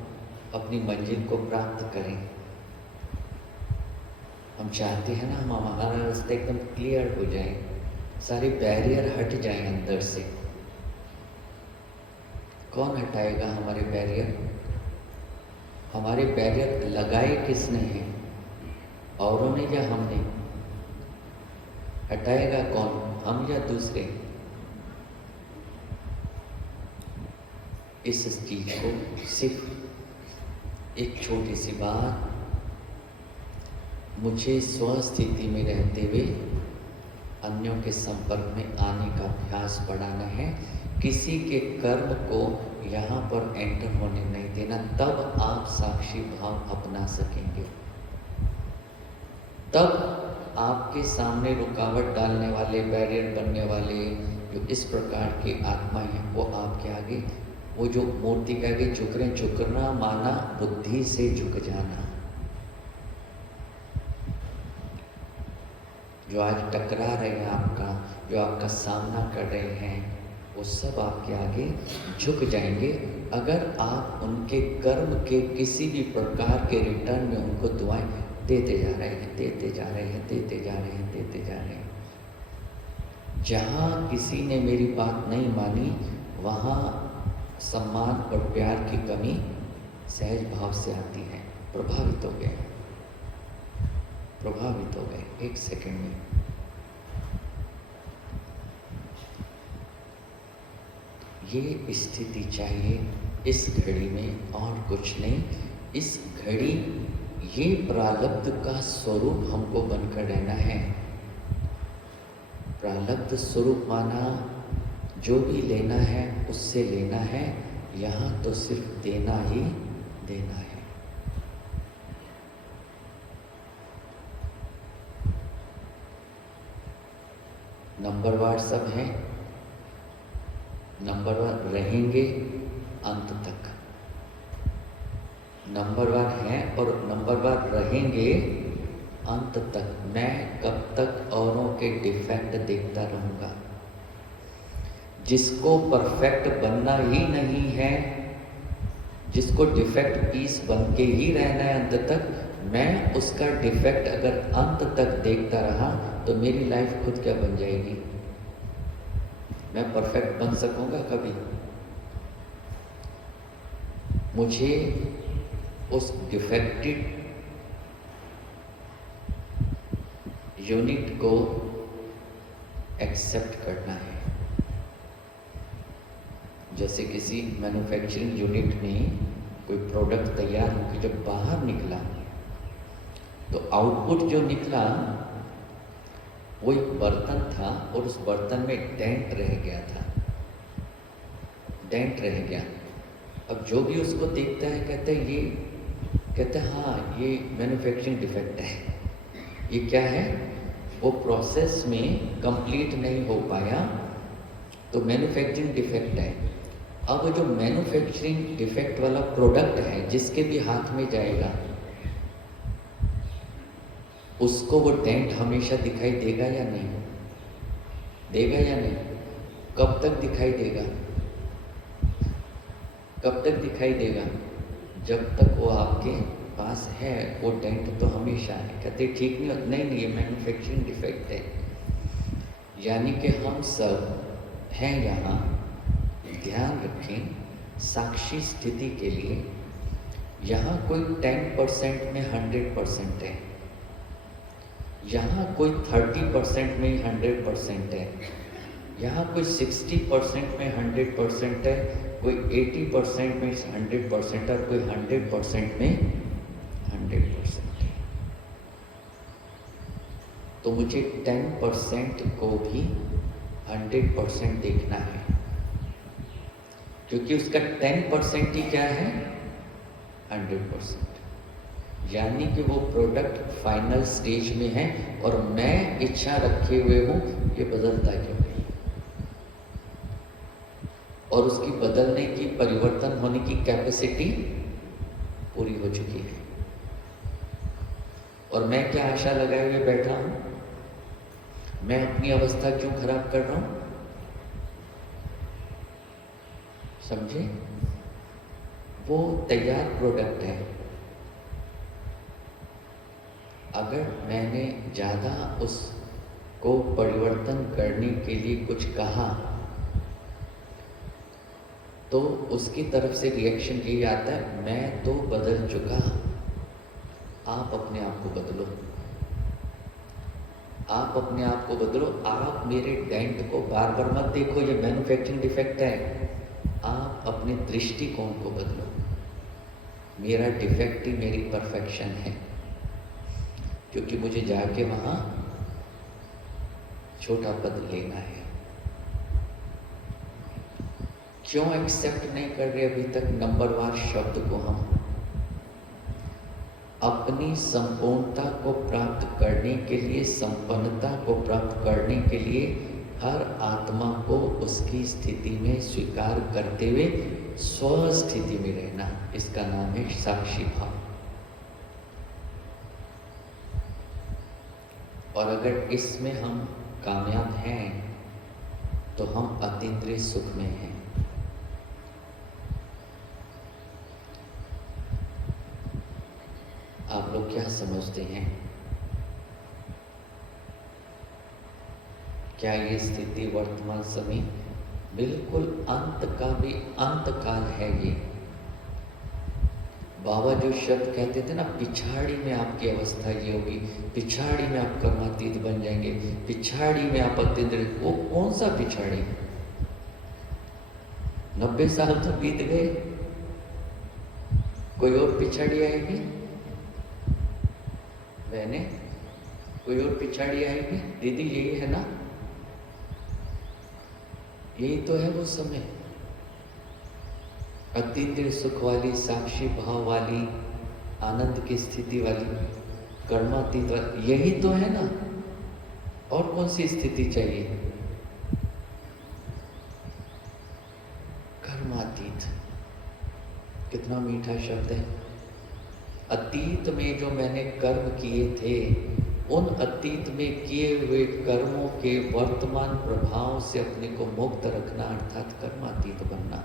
अपनी मंजिल को प्राप्त करें। हम चाहते हैं ना हमारा रास्ता एकदम क्लियर हो जाए, सारे बैरियर हट जाएं अंदर से। कौन हटाएगा हमारे बैरियर? हमारे बैरियर लगाए किसने हैं? औरों ने या हमने? हटाएगा कौन, हम या दूसरे? इस चीज को सिर्फ एक छोटी सी बात, मुझे स्वस्थिति में रहते हुए अन्यों के संपर्क में आने का अभ्यास बढ़ाना है। किसी के कर्म को यहाँ पर एंटर होने नहीं देना, तब आप साक्षी भाव अपना सकेंगे। तब आपके सामने रुकावट डालने वाले, बैरियर बनने वाले जो इस प्रकार की आत्माएं हैं, वो आपके आगे, वो जो मूर्ति के आगे झुक रहे, झुकना माना बुद्धि से झुक जाना। जो आज टकरा रहे हैं आपका, जो आपका सामना कर रहे हैं, वो सब आपके आगे झुक जाएंगे अगर आप उनके कर्म के किसी भी प्रकार के रिटर्न में उनको दुआएं देते जा रहे हैं, देते जा रहे हैं, देते जा रहे हैं, देते जा रहे हैं। जहाँ किसी ने मेरी बात नहीं मानी, वहाँ सम्मान और प्यार की कमी सहज भाव से आती है। प्रभावित हो गए, प्रभावित हो गए एक सेकंड में। ये स्थिति चाहिए इस घड़ी में, और कुछ नहीं। इस घड़ी ये प्रारब्ध का स्वरूप हमको बनकर रहना है। प्रारब्ध स्वरूप माना जो भी लेना है उससे लेना है, यहाँ तो सिर्फ देना ही देना है। नंबरवार सब हैं, नंबरवार रहेंगे अंत तक। नंबरवार हैं और नंबरवार रहेंगे अंत तक। मैं कब तक औरों के डिफेक्ट देखता रहूँगा? जिसको परफेक्ट बनना ही नहीं है, जिसको डिफेक्ट पीस बन के ही रहना है अंत तक, मैं उसका डिफेक्ट अगर अंत तक देखता रहा तो मेरी लाइफ खुद क्या बन जाएगी? मैं परफेक्ट बन सकूंगा कभी? मुझे उस डिफेक्टेड यूनिट को एक्सेप्ट करना है। जैसे किसी मैन्युफैक्चरिंग यूनिट में कोई प्रोडक्ट तैयार होकर जब बाहर निकला तो आउटपुट जो निकला वो एक बर्तन था और उस बर्तन में डेंट रह गया था, डेंट रह गया। अब जो भी उसको देखता है कहते हैं हाँ ये मैन्युफैक्चरिंग डिफेक्ट है, ये क्या है, वो प्रोसेस में कंप्लीट नहीं हो पाया तो मैन्युफैक्चरिंग डिफेक्ट है। अब जो मैन्युफैक्चरिंग डिफेक्ट वाला प्रोडक्ट है जिसके भी हाथ में जाएगा उसको वो डेंट हमेशा दिखाई देगा या नहीं, देगा या नहीं? कब तक दिखाई देगा? कब तक दिखाई देगा? जब तक वो आपके पास है वो डेंट तो हमेशा है। कहते ठीक नहीं, ये मैन्युफैक्चरिंग डिफेक्ट है। यानी कि हम सब हैं यहाँ, ध्यान रखें साक्षी स्थिति के लिए, यहाँ कोई 10% में 100% है, यहाँ कोई 30% में 100% है, यहाँ कोई 60% में 100% है, कोई 80% में 100% और कोई 100% में 100% है। तो मुझे 10% को भी 100% देखना है, क्योंकि उसका 10% ही क्या है, 100%। यानी कि वो प्रोडक्ट फाइनल स्टेज में है और मैं इच्छा रखे हुए हूँ ये बदलता क्यों नहीं, और उसकी बदलने की, परिवर्तन होने की कैपेसिटी पूरी हो चुकी है। और मैं क्या आशा लगाए हुए बैठा हूँ, मैं अपनी अवस्था क्यों खराब कर रहा हूँ? समझे? वो तैयार प्रोडक्ट है। अगर मैंने ज़्यादा उसको परिवर्तन करने के लिए कुछ कहा तो उसकी तरफ से रिएक्शन ये आता है, मैं तो बदल चुका, आप अपने आप को बदलो, आप अपने आप को बदलो, आप मेरे डेंट को बार बार मत देखो ये मैन्युफैक्चरिंग डिफेक्ट है, आप अपने दृष्टिकोण को बदलो। मेरा डिफेक्ट ही मेरी परफेक्शन है, क्योंकि मुझे जाके वहाँ छोटा पद लेना है। क्यों एक्सेप्ट नहीं कर रहे अभी तक नंबरवार शब्द को? हम अपनी संपूर्णता को प्राप्त करने के लिए, संपन्नता को प्राप्त करने के लिए हर आत्मा को उसकी स्थिति में स्वीकार करते हुए स्व स्थिति में रहना, इसका नाम है साक्षी भाव। और अगर इसमें हम कामयाब हैं तो हम अतीन्द्रिय सुख में हैं। आप लोग क्या समझते हैं? क्या ये स्थिति वर्तमान समय बिल्कुल अंत का भी अंत काल है? ये बाबा जो शब्द कहते थे ना, पिछाड़ी में आपकी अवस्था ये होगी, पिछाड़ी में आप कर्मातीत बन जाएंगे, पिछाड़ी में आप अत्यंत, वो कौन सा पिछाड़ी? 90 साल तो बीत गए, कोई और पिछाड़ी आएगी? बहने, कोई और पिछाड़ी आएगी? दीदी यही है ना, यही तो है वो समय, अतीन्द्रिय सुख वाली, साक्षी भाव वाली, आनंद की स्थिति वाली, कर्मातीत वाली, यही तो है ना। और कौन सी स्थिति चाहिए? कर्मातीत, कितना मीठा शब्द है। अतीत में जो मैंने कर्म किए थे, उन अतीत में किए हुए कर्मों के वर्तमान प्रभाव से अपने को मुक्त रखना, अर्थात कर्मातीत बनना।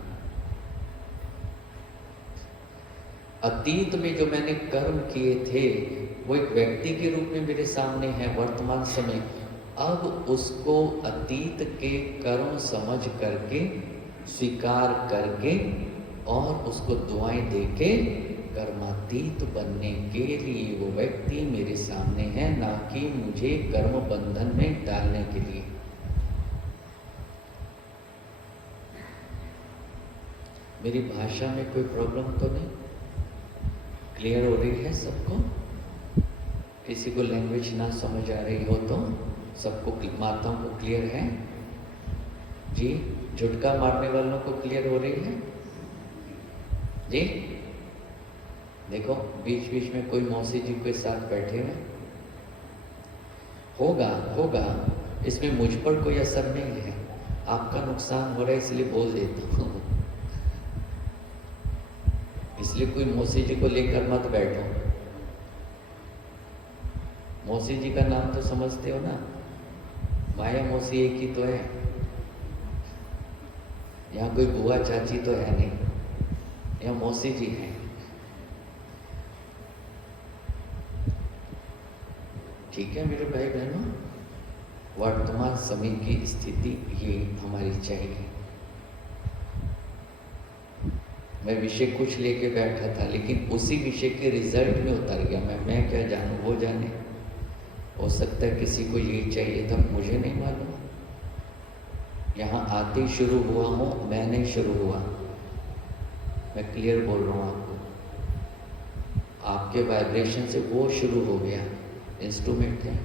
अतीत में जो मैंने कर्म किए थे वो एक व्यक्ति के रूप में मेरे सामने है वर्तमान समय। अब उसको अतीत के कर्म समझ करके, स्वीकार करके और उसको दुआएं देके कर्मातीत बनने के लिए वो व्यक्ति मेरे सामने है, ना कि मुझे कर्म बंधन में डालने के लिए। मेरी भाषा में कोई प्रॉब्लम तो नहीं? क्लियर हो रही है सबको? किसी को लैंग्वेज ना समझ आ रही हो तो सबको, माताओं को क्लियर है जी? झुटका मारने वालों को क्लियर हो रही है जी? देखो बीच बीच में कोई मौसी जी के साथ बैठे हुए, होगा इसमें मुझ पर कोई असर नहीं है, आपका नुकसान हो रहा है इसलिए बोल देता हूँ। इसलिए कोई मौसी जी को लेकर मत बैठो। मौसी जी का नाम तो समझते हो ना, माया मौसी एक ही तो है, यहाँ कोई बुआ चाची तो है नहीं, यहाँ मौसी जी हैं। ठीक है मेरे भाई बहनों, वर्तमान समय की स्थिति ये हमारी चाहिए। मैं विषय कुछ लेके बैठा था, लेकिन उसी विषय के रिजल्ट में उतर गया। मैं क्या जानूं, वो जाने। हो सकता है किसी को यही चाहिए था, मुझे नहीं मालूम। यहाँ आते ही शुरू हुआ हूँ, मैं नहीं शुरू हुआ, मैं क्लियर बोल रहा हूँ आपको। आपके वाइब्रेशन से वो शुरू हो गया। इंस्ट्रूमेंट है,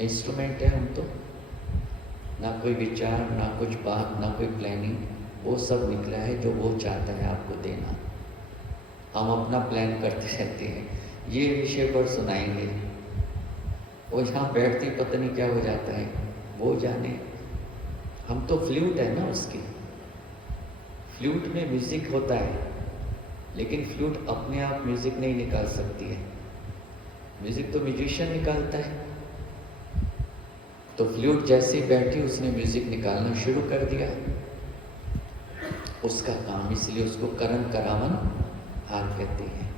इंस्ट्रूमेंट है हम तो, ना कोई विचार, ना कुछ बात, ना कोई प्लानिंग, वो सब निकला है जो वो चाहता है आपको देना। हम अपना प्लान करते रहते हैं, ये विषय पर सुनाएंगे, वो यहाँ बैठती पता नहीं क्या हो जाता है, वो जाने। हम तो फ्लूट है ना उसकी, फ्लूट में म्यूजिक होता है, लेकिन फ्लूट अपने आप म्यूजिक नहीं निकाल सकती है, म्यूजिक तो म्यूजिशियन निकालता है। तो फ्लूट जैसे ही बैठी उसने म्यूजिक निकालना शुरू कर दिया, उसका काम, इसलिए उसको करण करावन हार कहते हैं।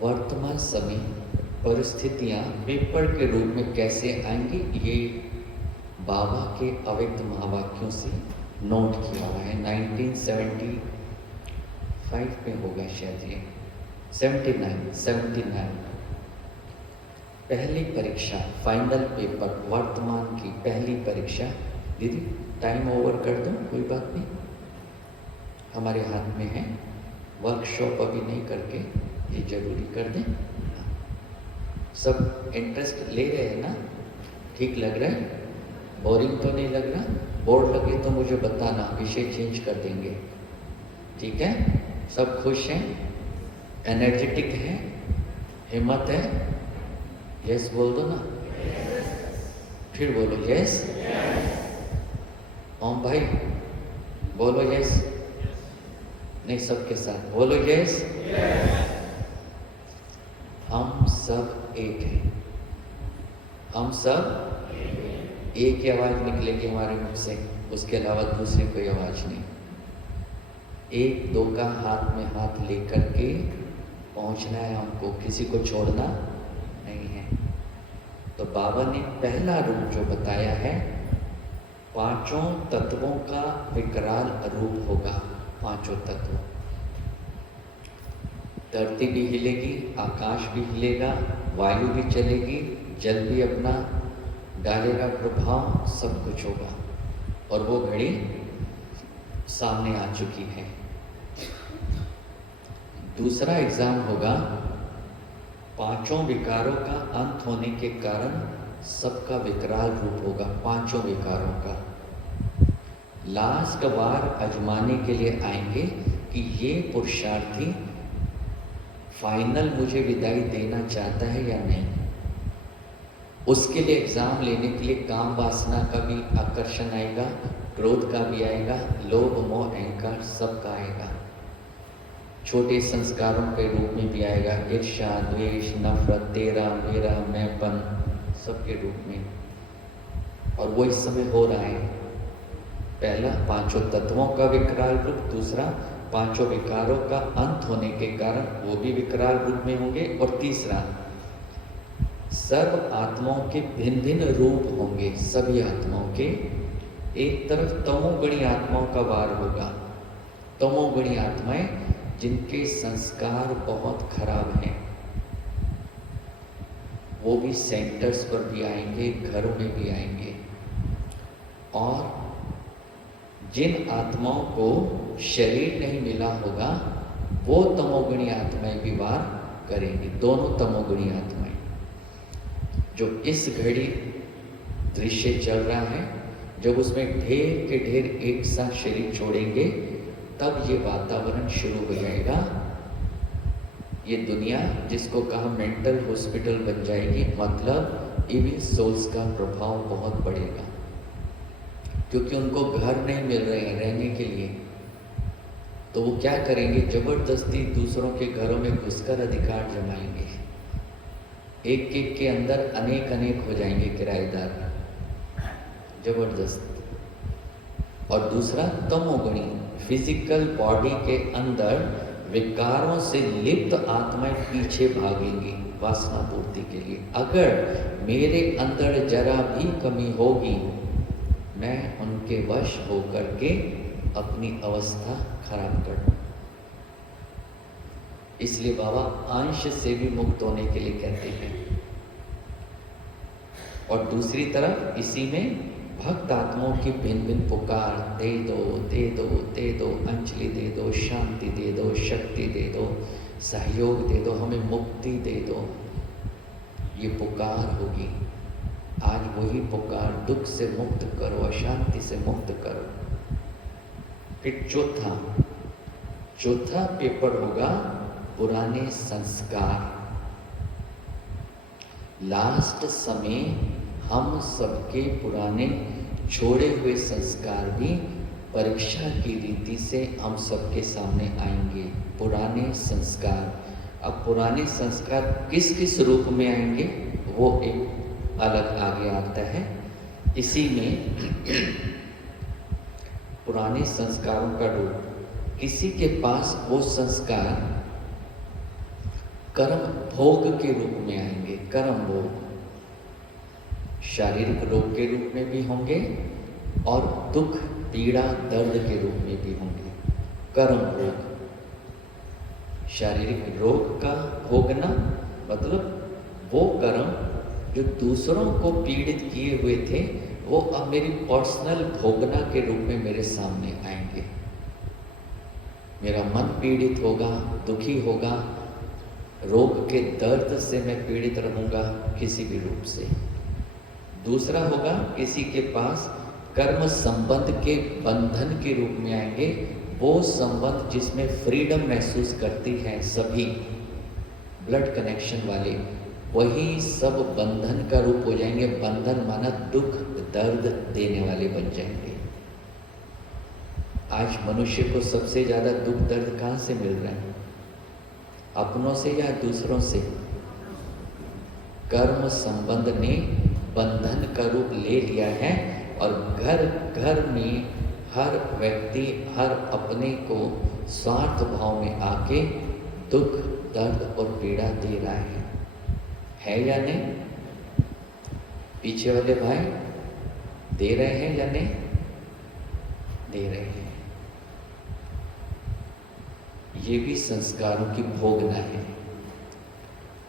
वर्तमान समय परिस्थितियां पेपर के रूप में कैसे आएंगी, ये बाबा के अव्यक्त महावाक्यों से नोट किया हुआ है। 1975 में होगा शायद ये, 79 पहली परीक्षा, फाइनल पेपर, वर्तमान की पहली परीक्षा। दीदी टाइम ओवर कर दो, कोई बात नहीं, हमारे हाथ में है। वर्कशॉप अभी नहीं करके ये जरूरी कर दें। सब इंटरेस्ट ले रहे हैं ना? ठीक लग रहा है? बोरिंग तो नहीं लग रहा? बोर्ड लगे तो मुझे बताना, विषय चेंज कर देंगे। ठीक है? सब खुश हैं, एनर्जेटिक हैं, हिम्मत है? यस बोल दो ना, फिर बोलो यस। ओम भाई बोलो यस। नहीं, सबके साथ बोलो यस। हम सब एक हैं, हम सब एक ही आवाज निकलेगी हमारे मुख से, उसके अलावा दूसरी कोई आवाज नहीं। एक दो का हाथ में हाथ लेकर के पहुंचना है हमको, किसी को छोड़ना नहीं है। तो बाबा ने पहला रूप जो बताया है, पांचों तत्वों का विकराल रूप होगा। पांचों तत्व, धरती भी हिलेगी, आकाश भी हिलेगा, वायु भी चलेगी, जल भी अपना डालेगा प्रभाव, सब कुछ होगा। और वो घड़ी सामने आ चुकी है। दूसरा एग्जाम होगा, पांचों विकारों का अंत होने के कारण सबका विकराल रूप होगा, पांचों विकारों का। लास्ट बार आजमाने के लिए आएंगे कि ये पुरुषार्थी फाइनल मुझे विदाई देना चाहता है या नहीं। उसके लिए एग्जाम लेने के लिए काम वासना का भी आकर्षण आएगा, क्रोध का भी आएगा, लोभ मोह अहंकार सबका आएगा, छोटे संस्कारों के रूप में भी आएगा, ईर्ष्या द्वेष नफरत तेरा मेरा मैंपन सबके रूप में। और वो इस समय हो रहा है। पहला पांचों तत्वों का विकराल रूप, दूसरा पांचों विकारों का अंत होने के कारण वो भी विकराल रूप में होंगे, और तीसरा सर्व आत्माओं के भिन्न भिन्न रूप होंगे। सभी आत्माओं के, एक तरफ तमोगुणी आत्माओं का वार होगा, तमोगुणी आत्माएं जिनके संस्कार बहुत खराब हैं, वो भी सेंटर्स पर भी आएंगे, घरों में भी आएंगे। और जिन आत्माओं को शरीर नहीं मिला होगा वो तमोगुणी आत्माएं भी वार करेंगी, दोनों तमोगुणी आत्माएं। जो इस घड़ी दृश्य चल रहा है, जब उसमें ढेर के ढेर एक साथ शरीर छोड़ेंगे तब ये वातावरण शुरू हो जाएगा। ये दुनिया जिसको कहा मेंटल हॉस्पिटल बन जाएगी, मतलब इविल सोल्स का प्रभाव बहुत बढ़ेगा, क्योंकि उनको घर नहीं मिल रहे हैं रहने के लिए। तो वो क्या करेंगे, जबरदस्ती दूसरों के घरों में घुसकर अधिकार जमाएंगे। एक एक के अंदर अनेक अनेक हो जाएंगे किराएदार, जबरदस्त। और दूसरा तमोगुणी, फिजिकल बॉडी के अंदर विकारों से लिप्त आत्माएं पीछे भागेंगी वासना पूर्ति के लिए। अगर मेरे अंदर जरा भी कमी होगी, मैं उनके वश होकर के अपनी अवस्था खराब कर दूं। इसलिए बाबा अंश से भी मुक्त होने के लिए कहते हैं। और दूसरी तरफ इसी में भक्त आत्माओं की भिन्न भिन्न पुकार, दे दो दे दो दे दो, अंजलि दे दो, शांति दे दो, शक्ति दे दो, सहयोग दे दो, हमें मुक्ति दे दो, ये पुकार होगी। आज वही पुकार, दुख से मुक्त करो, अशांति से मुक्त करो। फिर चौथा पेपर होगा पुराने संस्कार। लास्ट समय हम सबके पुराने छोड़े हुए संस्कार भी परीक्षा की रीति से हम सबके सामने आएंगे। पुराने संस्कार, अब पुराने संस्कार किस किस रूप में आएंगे वो एक अलग आगे आता है। इसी में पुराने संस्कारों का रूप, किसी के पास वो संस्कार कर्म भोग के रूप में आएंगे। कर्म भोग शारीरिक रोग के रूप में भी होंगे और दुख पीड़ा दर्द के रूप में भी होंगे। कर्म भोग, शारीरिक रोग का भोगना मतलब वो कर्म जो दूसरों को पीड़ित किए हुए थे, वो अब मेरी पर्सनल भोगना के रूप में मेरे सामने आएंगे। मेरा मन पीड़ित होगा, दुखी होगा, रोग के दर्द से मैं पीड़ित रहूंगा किसी भी रूप से। दूसरा होगा किसी के पास कर्म संबंध के बंधन के रूप में आएंगे, वो संबंध जिसमें फ्रीडम महसूस करती है सभी ब्लड कनेक्शन वाले, वही सब बंधन का रूप हो जाएंगे। बंधन माना दुख दर्द देने वाले बन जाएंगे। आज मनुष्य को सबसे ज्यादा दुख दर्द कहाँ से मिल रहा है? अपनों से या दूसरों से? कर्म संबंध ने बंधन का रूप ले लिया है और घर घर में हर व्यक्ति हर अपने को स्वार्थ भाव में आके दुख दर्द और पीड़ा दे रहा है या नहीं? पीछे वाले भाई दे रहे हैं या नहीं? दे रहे हैं। ये भी संस्कारों की भोगना है।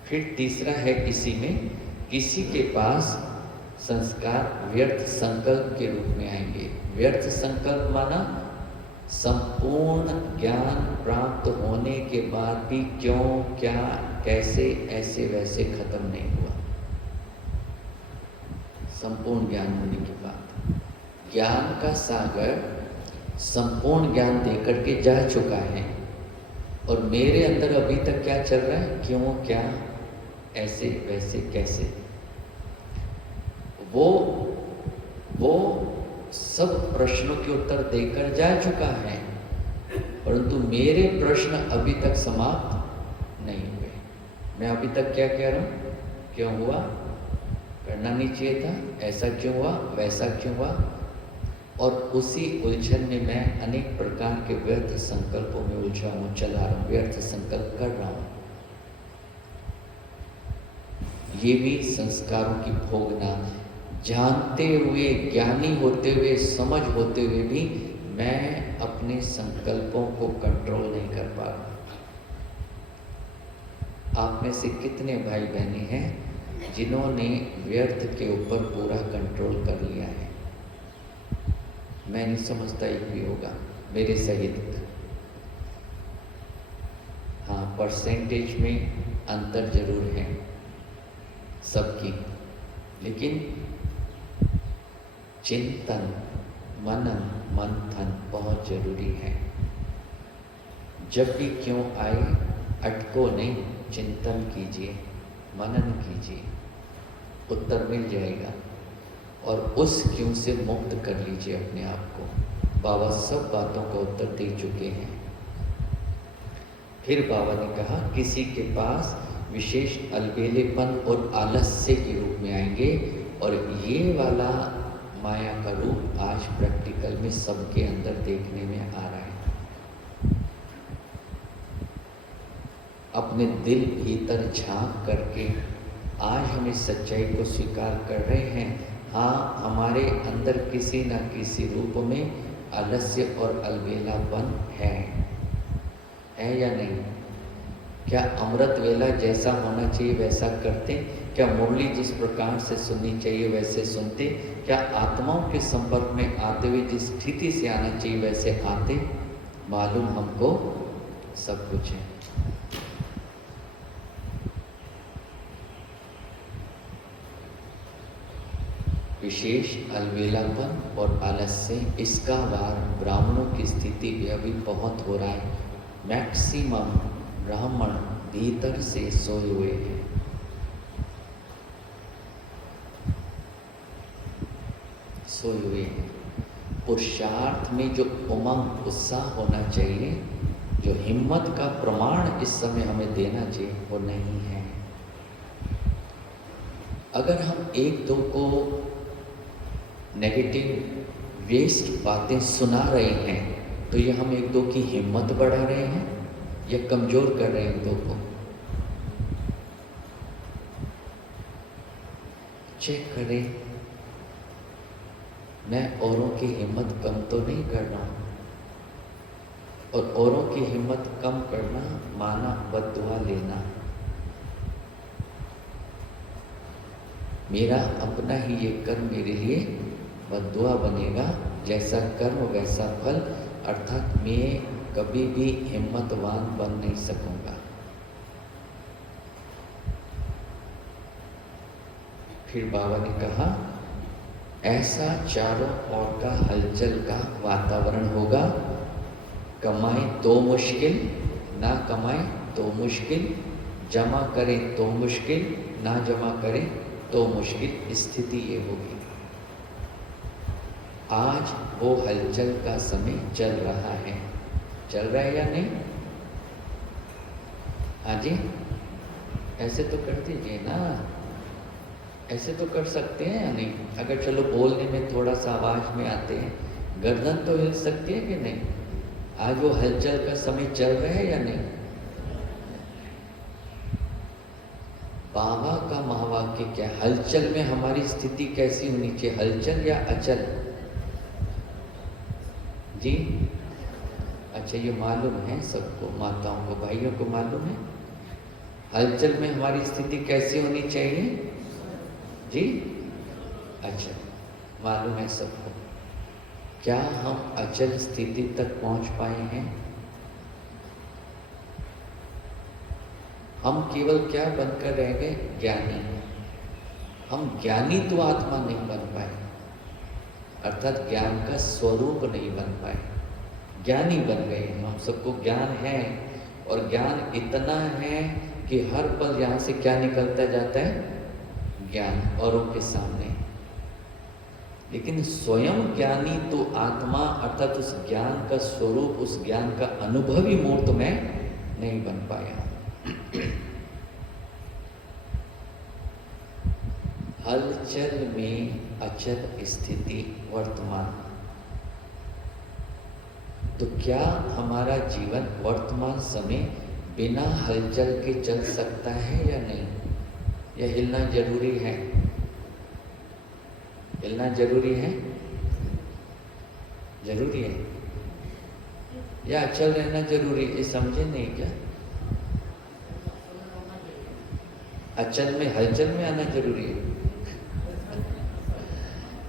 फिर तीसरा है, इसी में किसी के पास संस्कार व्यर्थ संकल्प के रूप में आएंगे। व्यर्थ संकल्प माना संपूर्ण ज्ञान प्राप्त होने के बाद भी क्यों, क्या, कैसे, ऐसे वैसे खत्म नहीं हुआ। संपूर्ण ज्ञान होने के बाद ज्ञान का सागर संपूर्ण ज्ञान देकर के जा चुका है और मेरे अंदर अभी तक क्या चल रहा है, क्यों, क्या, ऐसे वैसे कैसे, वो सब प्रश्नों के उत्तर देकर जा चुका है, परंतु मेरे प्रश्न अभी तक समाप्त नहीं हुए। मैं अभी तक क्या कह रहा हूँ, क्यों हुआ, करना नहीं चाहिए था, ऐसा क्यों हुआ, वैसा क्यों हुआ, और उसी उलझन में मैं अनेक प्रकार के व्यर्थ संकल्पों में उलझा हूँ, चला रहा हूँ, व्यर्थ संकल्प कर रहा हूँ। ये भी संस्कारों की भोगना, जानते हुए, ज्ञानी होते हुए, समझ होते हुए भी मैं अपने संकल्पों को कंट्रोल नहीं कर पा रहा। आप में से कितने भाई बहनें हैं जिन्होंने व्यर्थ के ऊपर पूरा कंट्रोल कर लिया है। मैं नहीं समझता एक भी होगा मेरे सहित। हाँ, परसेंटेज में अंतर जरूर है सबकी, लेकिन चिंतन, मनन, मंथन बहुत जरूरी है। जब भी क्यों आए अटको नहीं, चिंतन कीजिए, मनन कीजिए, उत्तर मिल जाएगा। और उस क्यों से मुक्त कर लीजिए अपने आप को। बाबा सब बातों का उत्तर दे चुके हैं। फिर बाबा ने कहा किसी के पास विशेष अलबेलेपन और आलस्य के रूप में आएंगे, और ये वाला माया का रूप आज प्रैक्टिकल में सबके अंदर देखने में आ रहा है। अपने दिल भीतर झांक करके आज हम इस सच्चाई को स्वीकार कर रहे हैं। हाँ, हमारे अंदर किसी न किसी रूप में आलस्य और अलबेलापन है या नहीं? क्या अमृत वेला जैसा होना चाहिए वैसा करते? क्या मुरली जिस प्रकार से सुननी चाहिए वैसे सुनते? क्या आत्माओं के संपर्क में आते हुए जिस स्थिति से आना चाहिए वैसे आते? मालूम हमको सब कुछ है। विशेष अलबेलापन और आलस्य, इसका वार ब्राह्मणों की स्थिति में अभी बहुत हो रहा है। मैक्सिमम ब्राह्मण भीतर से सोए हुए हैं। सोए हुए हैं। पुरुषार्थ में जो उमंग उत्साह होना चाहिए, जो हिम्मत का प्रमाण इस समय हमें देना चाहिए, वो नहीं है। अगर हम एक दो को नेगेटिव वेस्ट बातें सुना रहे हैं तो ये हम एक दो की हिम्मत बढ़ा रहे हैं या कमजोर कर रहे हैं एक दो को? चेक करें। मैं औरों की हिम्मत कम तो नहीं कर रहा हूं, और औरों की हिम्मत कम करना माना बद्दुआ लेना। मेरा अपना ही ये कर्म मेरे लिए बद्दुआ बनेगा। जैसा कर्म वैसा फल, अर्थात मैं कभी भी हिम्मतवान बन नहीं सकूंगा। फिर बाबा ने कहा ऐसा चारों ओर का हलचल का वातावरण होगा। कमाए तो मुश्किल, ना कमाए तो मुश्किल, जमा करें तो मुश्किल, ना जमा करें तो मुश्किल स्थिति ये होगी। आज वो हलचल का समय चल रहा है। चल रहा है या नहीं? हाँ जी, ऐसे तो कर दीजिए ना। ऐसे तो कर सकते हैं या नहीं? अगर चलो बोलने में थोड़ा सा आवाज में आते हैं, गर्दन तो हिल सकती है कि नहीं? आज वो हलचल का समय चल रहा है या नहीं? बाबा का महावाक्य क्या? हलचल में हमारी स्थिति कैसी होनी चाहिए? हलचल या अचल? जी अच्छा, ये मालूम है सबको, माताओं को, भाइयों को मालूम है हलचल में हमारी स्थिति कैसी होनी चाहिए? जी अच्छा, मालूम है सबको। क्या हम अचल स्थिति तक पहुंच पाए हैं? हम केवल क्या बनकर रह गए? ज्ञानी। हम ज्ञानी तो आत्मा नहीं बन पाए, अर्थात ज्ञान का स्वरूप नहीं बन पाए। ज्ञानी बन गए। हम सबको ज्ञान है, और ज्ञान इतना है कि हर पल यहाँ से क्या निकलता जाता है? ज्ञान औरों के सामने। लेकिन स्वयं ज्ञानी तो आत्मा, अर्थात उस ज्ञान का स्वरूप, उस ज्ञान का अनुभवी मूर्त में नहीं बन पाया। हलचल में अचल स्थिति वर्तमान। तो क्या हमारा जीवन वर्तमान समय बिना हलचल के चल सकता है या नहीं? यह हिलना जरूरी है? हिलना जरूरी है? जरूरी है या अचल रहना जरूरी है? समझे नहीं क्या? अचल में हलचल में आना जरूरी है।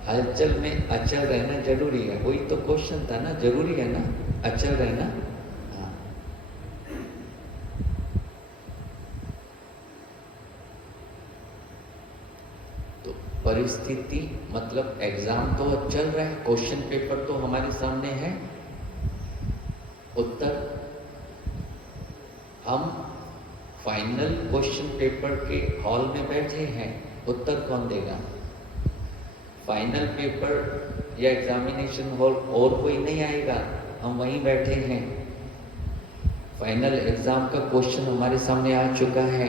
हलचल में अचल रहना जरूरी है, वही तो क्वेश्चन था ना, जरूरी है ना अचल रहना। हाँ। तो परिस्थिति मतलब एग्जाम तो चल रहा है, क्वेश्चन पेपर तो हमारे सामने है, उत्तर हम फाइनल क्वेश्चन पेपर के हॉल में बैठे हैं, उत्तर कौन देगा? फाइनल पेपर या एग्जामिनेशन हॉल और कोई नहीं आएगा, हम वहीं बैठे हैं। फाइनल एग्जाम का क्वेश्चन हमारे सामने आ चुका है,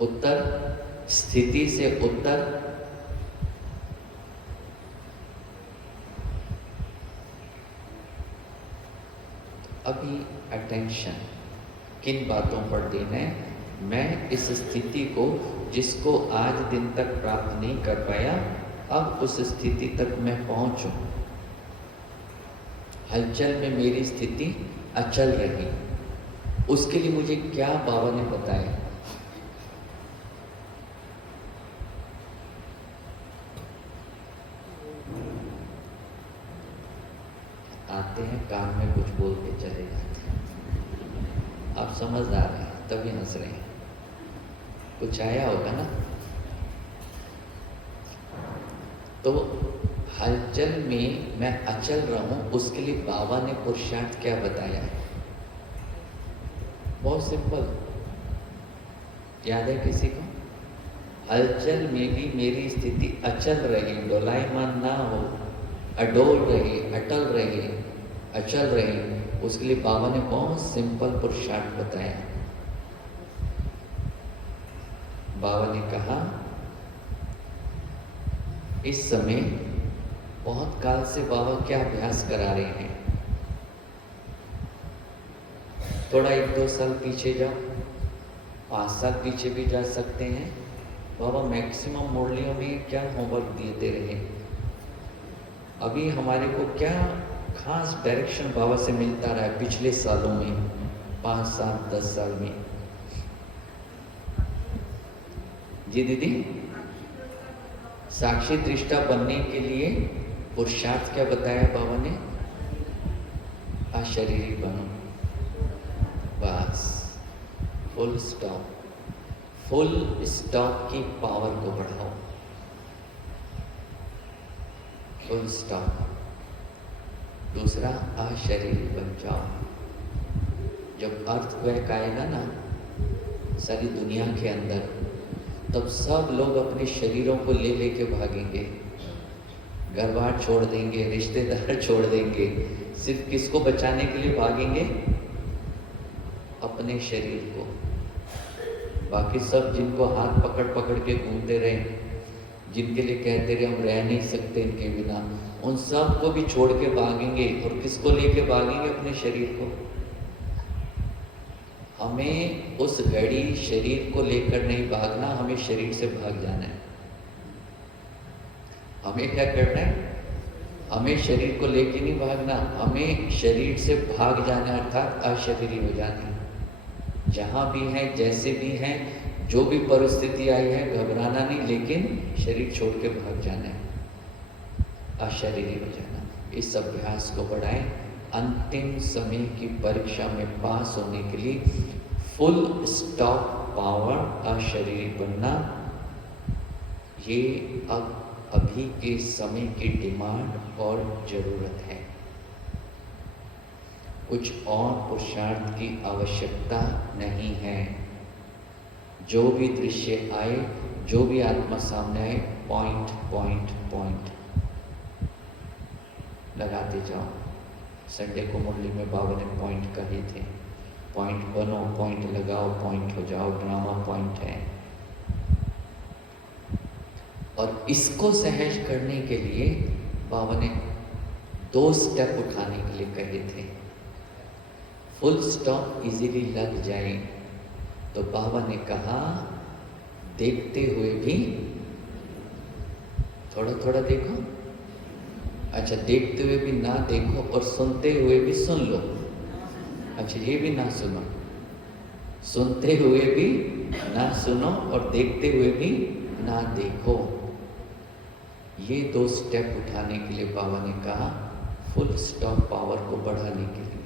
उत्तर स्थिति से उत्तर अभी अटेंशन किन बातों पर देना है? मैं इस स्थिति को जिसको आज दिन तक प्राप्त नहीं कर पाया, अब उस स्थिति तक मैं पहुंचूं। हलचल में मेरी स्थिति अचल रही, उसके लिए मुझे क्या बाबा ने बताया? आते हैं कान में कुछ बोल के चले जाते हैं। आप समझदार हैं तभी हंस रहे हैं, कुछ आया होगा ना। तो हलचल में मैं अचल रहूं, उसके लिए बाबा ने पुरुषार्थ क्या बताया है? बहुत सिंपल, याद है किसी को? हलचल में भी मेरी स्थिति अचल रहे, डोलायमान ना हो, अडोल रहे, अटल रहे, अचल रहे, उसके लिए बाबा ने बहुत सिंपल पुरुषार्थ बताया। बाबा ने कहा इस समय बहुत काल से बाबा क्या अभ्यास करा रहे हैं, थोड़ा 1-2 साल पीछे जाओ, 5 साल पीछे भी जा सकते हैं। बाबा मैक्सिमम मुरलियों में क्या होमवर्क देते रहे, अभी हमारे को क्या खास डायरेक्शन बाबा से मिलता रहा है पिछले सालों में, 5 साल 10 साल में। जी दीदी, साक्षी दृष्टा बनने के लिए पुरुषार्थ क्या बताया बाबा ने? अशरीरी बनो, बस फुल स्टॉप। फुल स्टॉप की पावर को बढ़ाओ, फुल स्टॉप। दूसरा, अशरीरी बन जाओ। जब अर्थक्वेक आएगा ना सारी दुनिया के अंदर, तब सब लोग अपने शरीरों को ले लेके भागेंगे, घर बार छोड़ देंगे, रिश्तेदार छोड़ देंगे, सिर्फ किसको बचाने के लिए भागेंगे? अपने शरीर को। बाकी सब जिनको हाथ पकड़ पकड़ के घूमते रहे, जिनके लिए कहते रहे हम रह नहीं सकते इनके बिना, उन सब को भी छोड़ के भागेंगे। और किसको लेके भागेंगे? अपने शरीर को। हमें उस घड़ी शरीर को लेकर नहीं भागना, हमें शरीर से भाग जाना है। हमें क्या करना है? हमें शरीर को लेके नहीं भागना, हमें शरीर से भाग जाना, अर्थात अशरीरी हो जाना है। जहाँ भी हैं, जैसे भी हैं, जो भी परिस्थिति आई है, घबराना नहीं, लेकिन शरीर छोड़ के भाग जाना है, अशरीरी हो जाना। इस अभ्यास को बढ़ाएं। अंतिम समय की परीक्षा में पास होने के लिए फुल स्टॉप पावर, अशरीरी बनना, ये अब अभी के समय की डिमांड और ज़रूरत है। कुछ और पुरुषार्थ की आवश्यकता नहीं है। जो भी दृश्य आए, जो भी आत्मा सामने आए, पॉइंट पॉइंट पॉइंट लगाते जाओ। संडे को मुरली में बाबा ने पॉइंट कहे थे, पॉइंट बनो, पॉइंट लगाओ, पॉइंट हो जाओ। ड्रामा पॉइंट है। और इसको सहज करने के लिए बाबा ने 2 स्टेप उठाने के लिए कहे थे। फुल स्टॉप इजीली लग जाए तो बाबा ने कहा देखते हुए भी थोड़ा थोड़ा देखो। अच्छा, देखते हुए भी ना देखो और सुनते हुए भी सुन लो। अच्छा, ये भी ना सुनो, सुनते हुए भी ना सुनो और देखते हुए भी ना देखो। ये 2 स्टेप उठाने के लिए बाबा ने कहा, फुल स्टॉप पावर को बढ़ाने के लिए।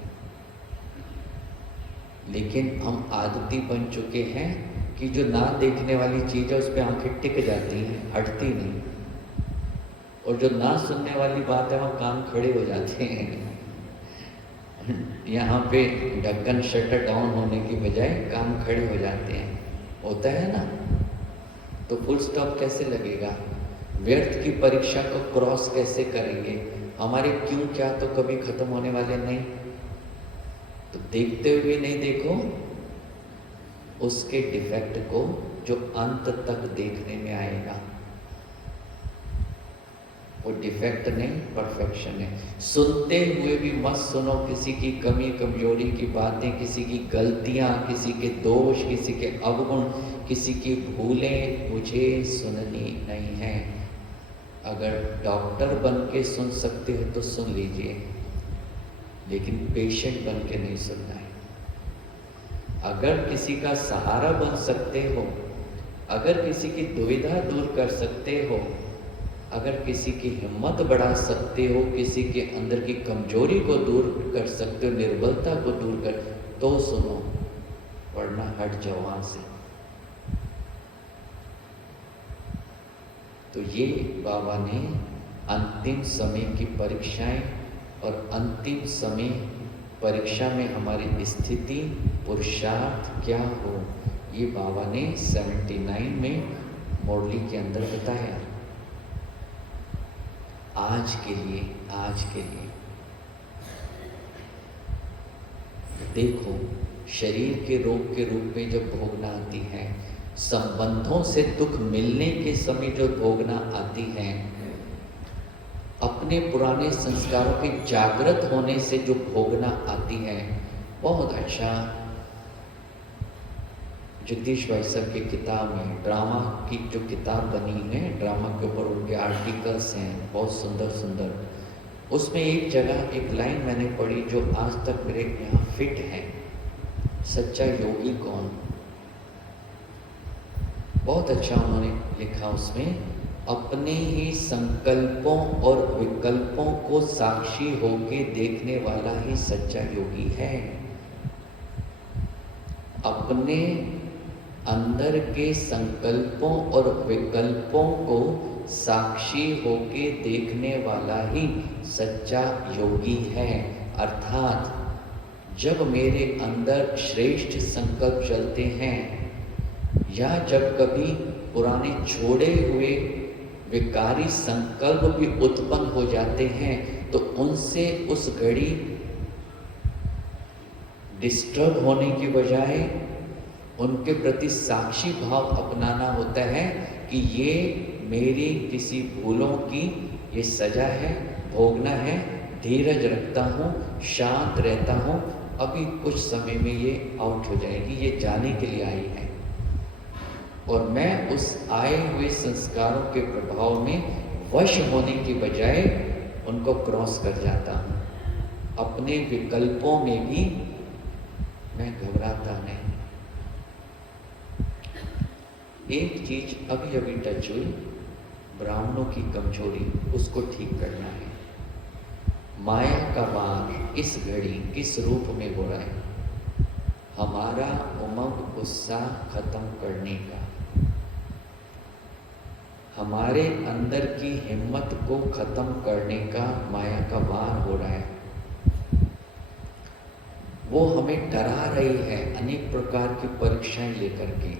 लेकिन हम आदती बन चुके हैं कि जो ना देखने वाली चीज़ है उस पर आंखें टिक जाती हैं, हटती नहीं, और जो ना सुनने वाली बात है वहाँ कान खड़े हो जाते हैं। यहाँ पे ढक्कन शटर डाउन होने की बजाय कान खड़े हो जाते हैं, होता है ना। तो फुल स्टॉप कैसे लगेगा? व्यर्थ की परीक्षा को क्रॉस कैसे करेंगे? हमारे क्यों क्या तो कभी खत्म होने वाले नहीं। तो देखते हुए नहीं देखो उसके डिफेक्ट को जो अंत तक देखने में आएगा। वो डिफेक्ट नहीं, परफेक्शन है। सुनते हुए भी मत सुनो किसी की कमी कमजोरी की बातें, किसी की गलतियां, किसी के दोष, किसी के अवगुण, किसी की भूलें मुझे सुननी नहीं है। अगर डॉक्टर बन के सुन सकते हो तो सुन लीजिए, लेकिन पेशेंट बन के नहीं सुनना है। अगर किसी का सहारा बन सकते हो, अगर किसी की दुविधा दूर कर सकते हो, अगर किसी की हिम्मत बढ़ा सकते हो, किसी के अंदर की कमजोरी को दूर कर सकते हो, निर्बलता को दूर कर, तो सुनो, वरना हट जाओ वहां से। तो ये बाबा ने अंतिम समय की परीक्षाएं और अंतिम समय परीक्षा में हमारी स्थिति, पुरुषार्थ क्या हो, ये बाबा ने 79 में मुरली के अंदर बताया। आज के लिए देखो, शरीर के रोग के रूप में जब भोगना आती है, संबंधों से दुख मिलने के समय जो भोगना आती है, अपने पुराने संस्कारों के जागृत होने से जो भोगना आती है। बहुत अच्छा जगदीश भाई साहब की किताब में, ड्रामा की जो किताब बनी है, ड्रामा के ऊपर उनके आर्टिकल्स हैं बहुत सुंदर सुंदर। उसमें एक जगह एक लाइन मैंने पढ़ी जो आज तक मेरे यहाँ फिट है, सच्चा योगी कौन। बहुत अच्छा उन्होंने लिखा उसमें, अपने ही संकल्पों और विकल्पों को साक्षी होके देखने वाला ही सच्चा योगी है। अपने अंदर के संकल्पों और विकल्पों को साक्षी होके देखने वाला ही सच्चा योगी है। अर्थात जब मेरे अंदर श्रेष्ठ संकल्प चलते हैं, या जब कभी पुराने छोड़े हुए विकारी संकल्प भी उत्पन्न हो जाते हैं, तो उनसे उस घड़ी डिस्टर्ब होने की बजाय उनके प्रति साक्षी भाव अपनाना होता है कि ये मेरी किसी भूलों की ये सजा है, भोगना है, धीरज रखता हूँ, शांत रहता हूँ, अभी कुछ समय में ये आउट हो जाएगी, ये जाने के लिए आई है। और मैं उस आए हुए संस्कारों के प्रभाव में वश होने की बजाय उनको क्रॉस कर जाता हूँ। अपने विकल्पों में भी मैं घबराता नहीं। एक चीज अभी अभी टच हुई, ब्राह्मणों की कमजोरी, उसको ठीक करना है। माया का वार इस घड़ी किस रूप में हो रहा है? हमारा उमंग उत्साह खत्म करने का, हमारे अंदर की हिम्मत को खत्म करने का माया का वार हो रहा है। वो हमें डरा रही है अनेक प्रकार की परीक्षाएं लेकर के,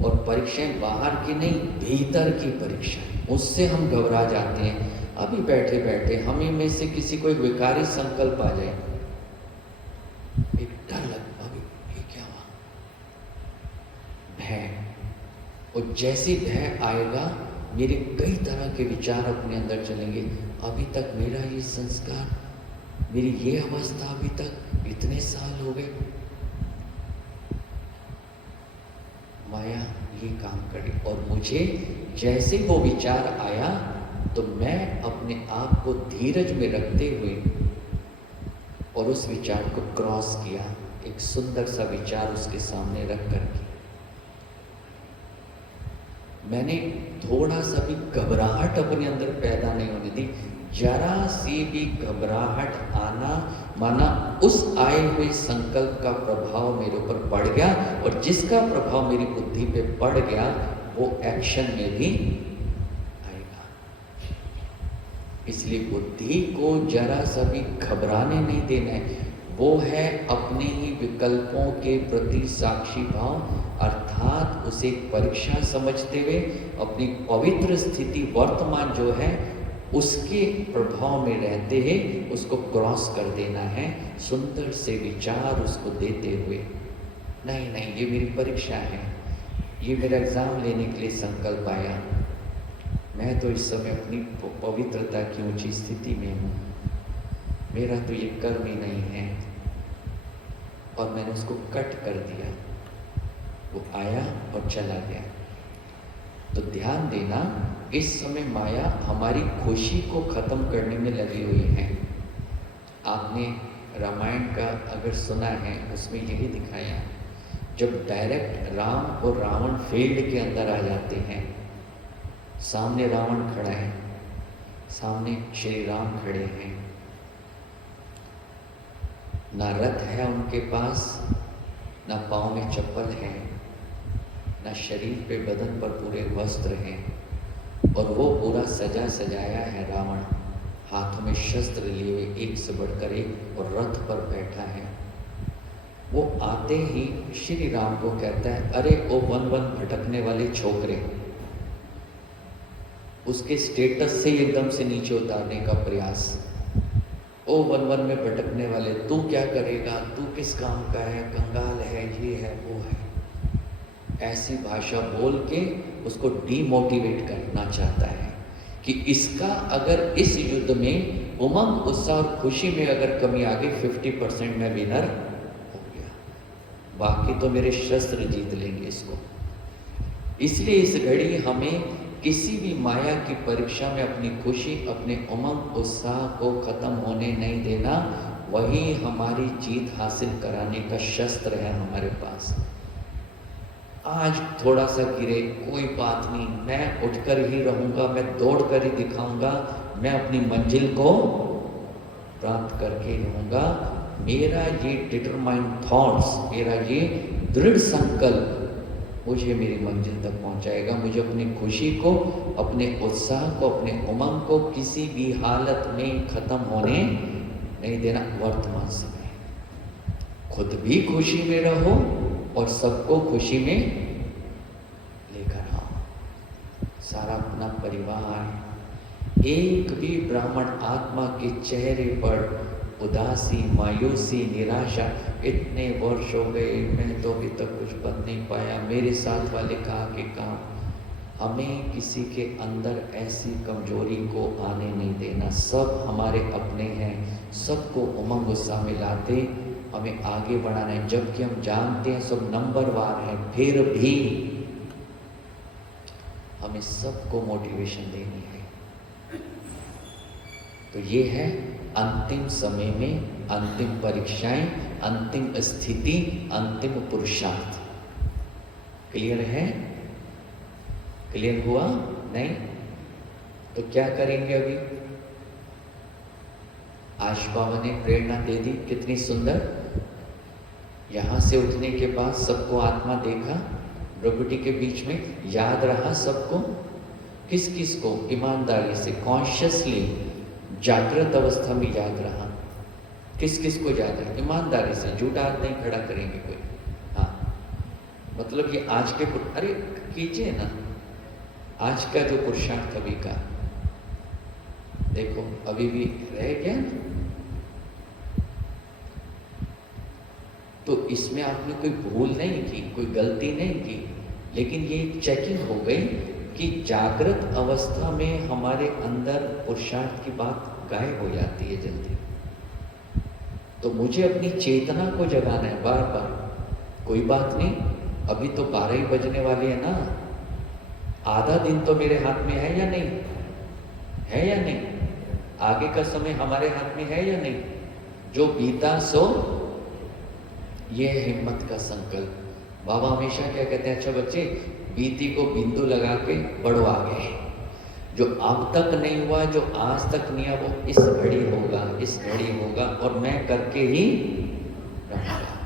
और परीक्षाएं बाहर की नहीं, भीतर की परीक्षाएं, उससे हम घबरा जाते हैं। अभी बैठे बैठे हमें में से किसी को एक विकारी संकल्प आ जाए, एक डर लग, अभी ये क्या हुआ, भय। और जैसे भय आएगा, मेरे कई तरह के विचार अपने अंदर चलेंगे। अभी तक मेरा ये संस्कार, मेरी ये अवस्था, अभी तक इतने साल हो गए, माया ये काम करे। और मुझे जैसे वो विचार आया, तो मैं अपने आप को धीरज में रखते हुए और उस विचार को क्रॉस किया, एक सुंदर सा विचार उसके सामने रख करके, मैंने थोड़ा सा भी घबराहट अपने अंदर पैदा नहीं होने दी। जरा सी भी घबराहट आना माना उस आए हुए संकल्प का प्रभाव मेरे ऊपर पड़ गया, और जिसका प्रभाव मेरी बुद्धि पे पड़ गया वो एक्शन में भी आएगा। इसलिए बुद्धि को जरा सा भी घबराने नहीं देना है। वो है अपने ही विकल्पों के प्रति साक्षी भाव, अर्थात उसे एक परीक्षा समझते हुए अपनी पवित्र स्थिति वर्तमान जो है उसके प्रभाव में रहते हैं उसको क्रॉस कर देना है, सुंदर से विचार उसको देते हुए। नहीं नहीं, ये मेरी परीक्षा है, ये मेरा एग्जाम लेने के लिए संकल्प आया, मैं तो इस समय अपनी पवित्रता की ऊंची स्थिति में हूँ, मेरा तो ये कर्म ही नहीं है, और मैंने उसको कट कर दिया। वो आया और चला गया। तो ध्यान देना, इस समय माया हमारी खुशी को खत्म करने में लगी हुई है। आपने रामायण का अगर सुना है, उसमें यही दिखाया, जब डायरेक्ट राम और रावण फील्ड के अंदर आ जाते हैं, सामने रावण खड़ा है, सामने श्री राम खड़े हैं, ना रथ है उनके पास, ना पाँव में चप्पल है, ना शरीर पे बदन पर पूरे वस्त्र हैं, और वो पूरा सजा सजाया है रावण, हाथों में शस्त्र लिए हुए एक से बढ़कर एक, और रथ पर बैठा है। वो आते ही श्री राम को कहता है, अरे ओ वन वन भटकने वाले छोकरे, उसके स्टेटस से एकदम से नीचे उतारने का प्रयास। ओ वन वन में भटकने वाले, तू क्या करेगा, तू किस काम का है, कंगाल है, ये है वो है, ऐसी भाषा बोल के उसको डीमोटिवेट करना चाहता है कि इसका अगर इस युद्ध में उमंग उत्साह और खुशी में अगर कमी आ गई, 50% में विनर हो गया, बाकी तो मेरे शस्त्र जीत लेंगे इसको। इसलिए इस घड़ी हमें किसी भी माया की परीक्षा में अपनी खुशी, अपने उमंग उत्साह को खत्म होने नहीं देना, वही हमारी जीत हासिल कराने का शस्त्र है हमारे पास। आज थोड़ा सा गिरे, कोई बात नहीं, मैं उठकर ही रहूंगा, मैं दौड़ कर ही दिखाऊंगा, मैं अपनी मंजिल को प्राप्त करके रहूंगा। मेरा ये डिटरमाइंड थॉट्स, मेरा ये दृढ़ संकल्प मुझे मेरी मंजिल तक पहुंचाएगा। मुझे अपनी खुशी को, अपने उत्साह को, अपने उमंग को किसी भी हालत में खत्म होने नहीं देना। वर्तमान समय खुद भी खुशी में रहो और सबको खुशी में लेकर आओ। सारा अपना परिवार, एक भी ब्राह्मण आत्मा के चेहरे पर उदासी, मायूसी, निराशा, इतने वर्ष हो गए, मैं तो अभी तक कुछ बन नहीं पाया, मेरे साथ वाले कहाँ के काम। हमें किसी के अंदर ऐसी कमजोरी को आने नहीं देना। सब हमारे अपने हैं, सबको उमंग उत्साह में लाते हमें आगे बढ़ाना है। जबकि हम जानते हैं सब नंबरवार हैं, फिर भी हमें सबको मोटिवेशन देनी है। तो ये है अंतिम समय में अंतिम परीक्षाएं, अंतिम स्थिति, अंतिम पुरुषार्थ। क्लियर है? क्लियर हुआ? नहीं तो क्या करेंगे? अभी आज बाबा ने प्रेरणा दे दी, कितनी सुंदर। यहां से उठने के बाद सबको आत्मा देखा, प्रकृति के बीच में याद रहा सबको। किस किस को? ईमानदारी से, कॉन्शियसली, जागृत अवस्था में याद रहा। किस किस को याद रहा? ईमानदारी से, झूठा हाथ नहीं खड़ा करेंगे कोई। हाँ, मतलब ये आज के, अरे कीजिए ना, आज का जो पुरुषार्थ अभी का देखो, अभी भी रह गया ना, तो इसमें आपने कोई भूल नहीं की, कोई गलती नहीं की, लेकिन ये चेकिंग हो गई कि जागृत अवस्था में हमारे अंदर पुरुषार्थ की बात गायब हो जाती है जल्दी। तो मुझे अपनी चेतना को जगाना है बार बार। कोई बात नहीं, अभी तो 12 ही बजने वाली है ना, आधा दिन तो मेरे हाथ में है या नहीं? है या नहीं? आगे का समय हमारे हाथ में है या नहीं? जो बीता सो, ये है हिम्मत का संकल्प। बाबा हमेशा क्या कहते हैं, अच्छा बच्चे, बीती को बिंदु लगा के बढ़ो आगे। जो अब तक नहीं हुआ, जो आज तक नहीं हुआ, वो इस घड़ी होगा, इस घड़ी होगा, और मैं करके ही रहूंगा।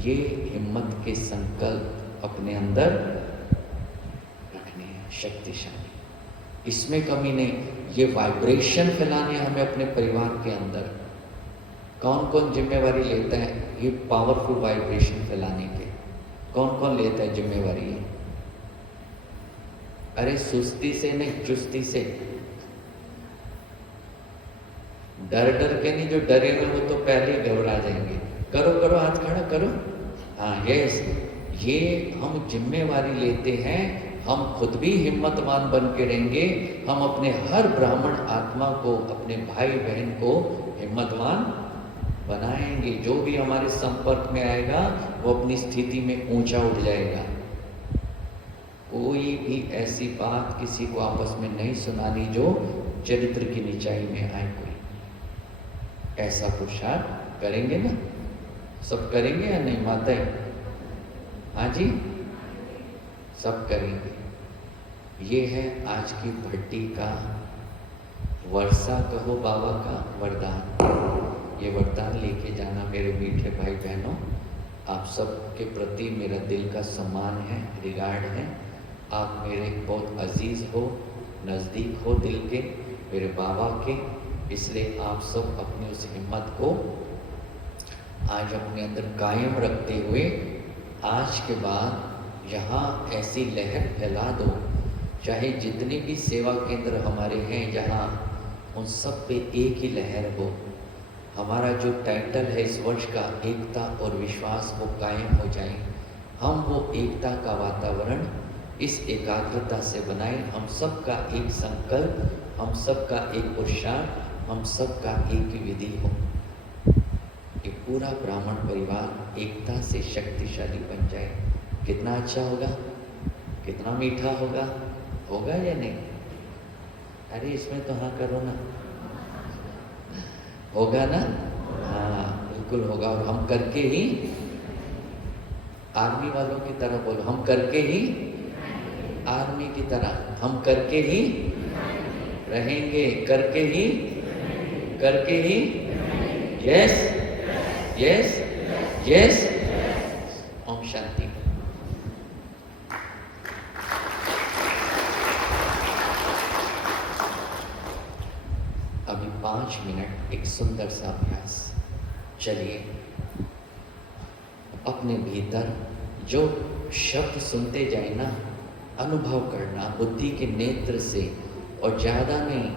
ये हिम्मत के संकल्प अपने अंदर रखने हैं, शक्तिशाली, इसमें कमी नहीं। ये वाइब्रेशन फैलाने हमें अपने परिवार के अंदर। कौन कौन जिम्मेवारी लेता है ये पावरफुल वाइब्रेशन फैलाने के? कौन कौन लेता है जिम्मेवारी है? अरे सुस्ती से नहीं, चुस्ती से। डर डर के नहीं, जो डरे हुए वो तो पहले ही घबरा जाएंगे। करो करो, हाथ खड़ा करो। हाँ यस, ये हम जिम्मेवारी लेते हैं। हम खुद भी हिम्मतवान बन के रहेंगे। हम अपने हर ब्राह्मण आत्मा को, अपने भाई बहन को हिम्मतवान बनाएंगे। जो भी हमारे संपर्क में आएगा वो अपनी स्थिति में ऊंचा उठ जाएगा। कोई भी ऐसी बात किसी को आपस में नहीं सुनानी जो चरित्र की नीचाई में आए। कोई ऐसा पुरुषार्थ करेंगे ना? सब करेंगे या नहीं माताएं? हाँ जी, सब करेंगे। ये है आज की भट्टी का वर्षा कहो बाबा का वरदान। ये वरदान लेके जाना मेरे मीठे भाई बहनों। आप सब के प्रति मेरा दिल का सम्मान है, रिगार्ड है। आप मेरे बहुत अजीज हो, नज़दीक हो दिल के, मेरे बाबा के। इसलिए आप सब अपनी उस हिम्मत को आज अपने अंदर कायम रखते हुए आज के बाद यहाँ ऐसी लहर फैला दो, चाहे जितने भी सेवा केंद्र हमारे हैं जहाँ, उन सब पे एक ही लहर हो। हमारा जो टाइटल है इस वर्ष का, एकता और विश्वास, वो कायम हो जाए। हम वो एकता का वातावरण इस एकाग्रता से बनाएं। हम सब का एक संकल्प, हम सब का एक पुरुषार्थ, हम सब का एक ही विधि हो। ये पूरा ब्राह्मण परिवार एकता से शक्तिशाली बन जाए। कितना अच्छा होगा, कितना मीठा होगा। होगा या नहीं? अरे इसमें तो हाँ करो ना। होगा ना? हाँ बिल्कुल होगा। और हम करके ही, आर्मी वालों की तरह बोलो, हम करके ही, आर्मी की तरह हम करके ही रहेंगे, करके ही, करके ही। Yes yes yes. ओम शांति। अभी 5 मिनट एक सुंदर सा अभ्यास। चलिए अपने भीतर जो शब्द सुनते जाए ना, अनुभव करना बुद्धि के नेत्र से, और ज़्यादा नहीं,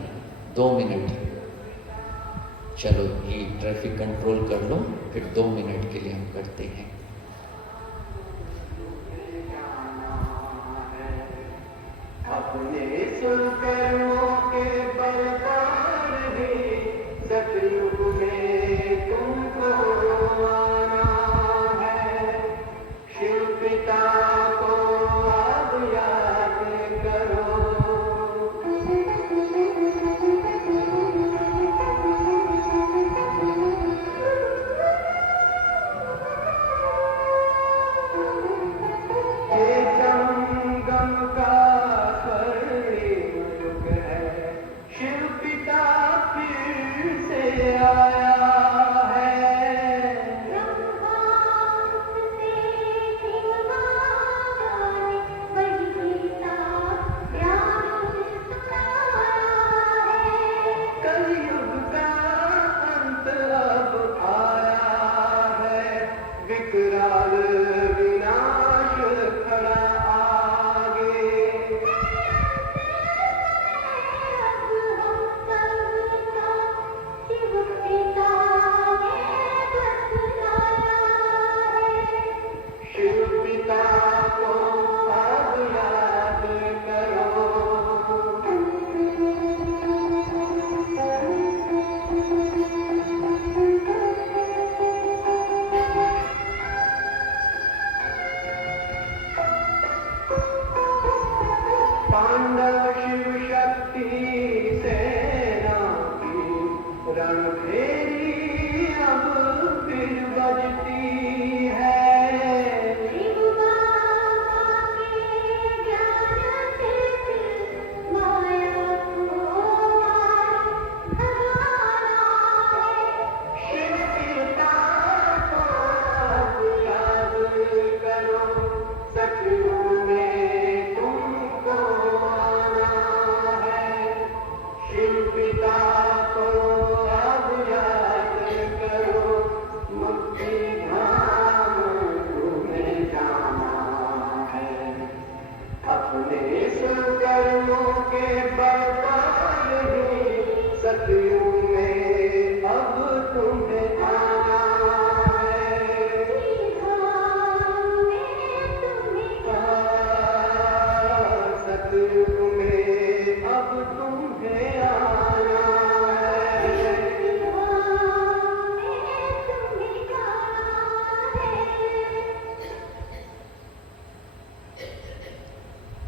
2 मिनट। चलो ये ट्रैफिक कंट्रोल कर लो, फिर 2 मिनट के लिए हम करते हैं। अपने सुकर्मों के बलदार भी सतयुग में तुमको आना है। शिव पिता को अब याद करो। संगम का स्वर्णिम युग है। शिव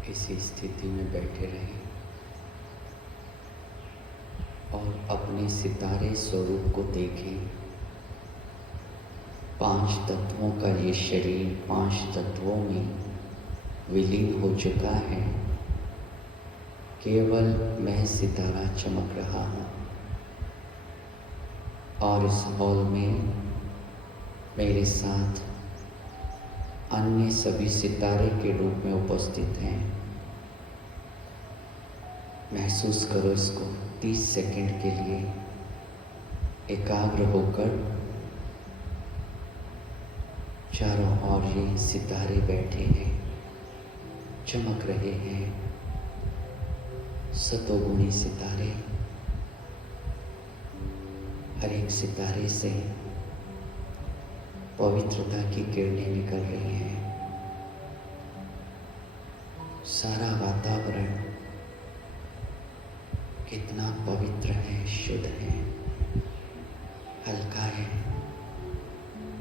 इसी स्थिति में बैठे रहें और अपने सितारे स्वरूप को देखें। 5 तत्वों का ये शरीर 5 तत्वों में विलीन हो चुका है। केवल मैं सितारा चमक रहा हूँ और इस हॉल में मेरे साथ अन्य सभी सितारे के रूप में उपस्थित हैं। महसूस करो इसको 30 सेकंड के लिए एकाग्र होकर। चारों ओर ये सितारे बैठे हैं, चमक रहे हैं, सतोगुणी सितारे। हर एक सितारे से पवित्रता की किरणें निकल रही हैं। सारा वातावरण कितना पवित्र है, शुद्ध है, हल्का है,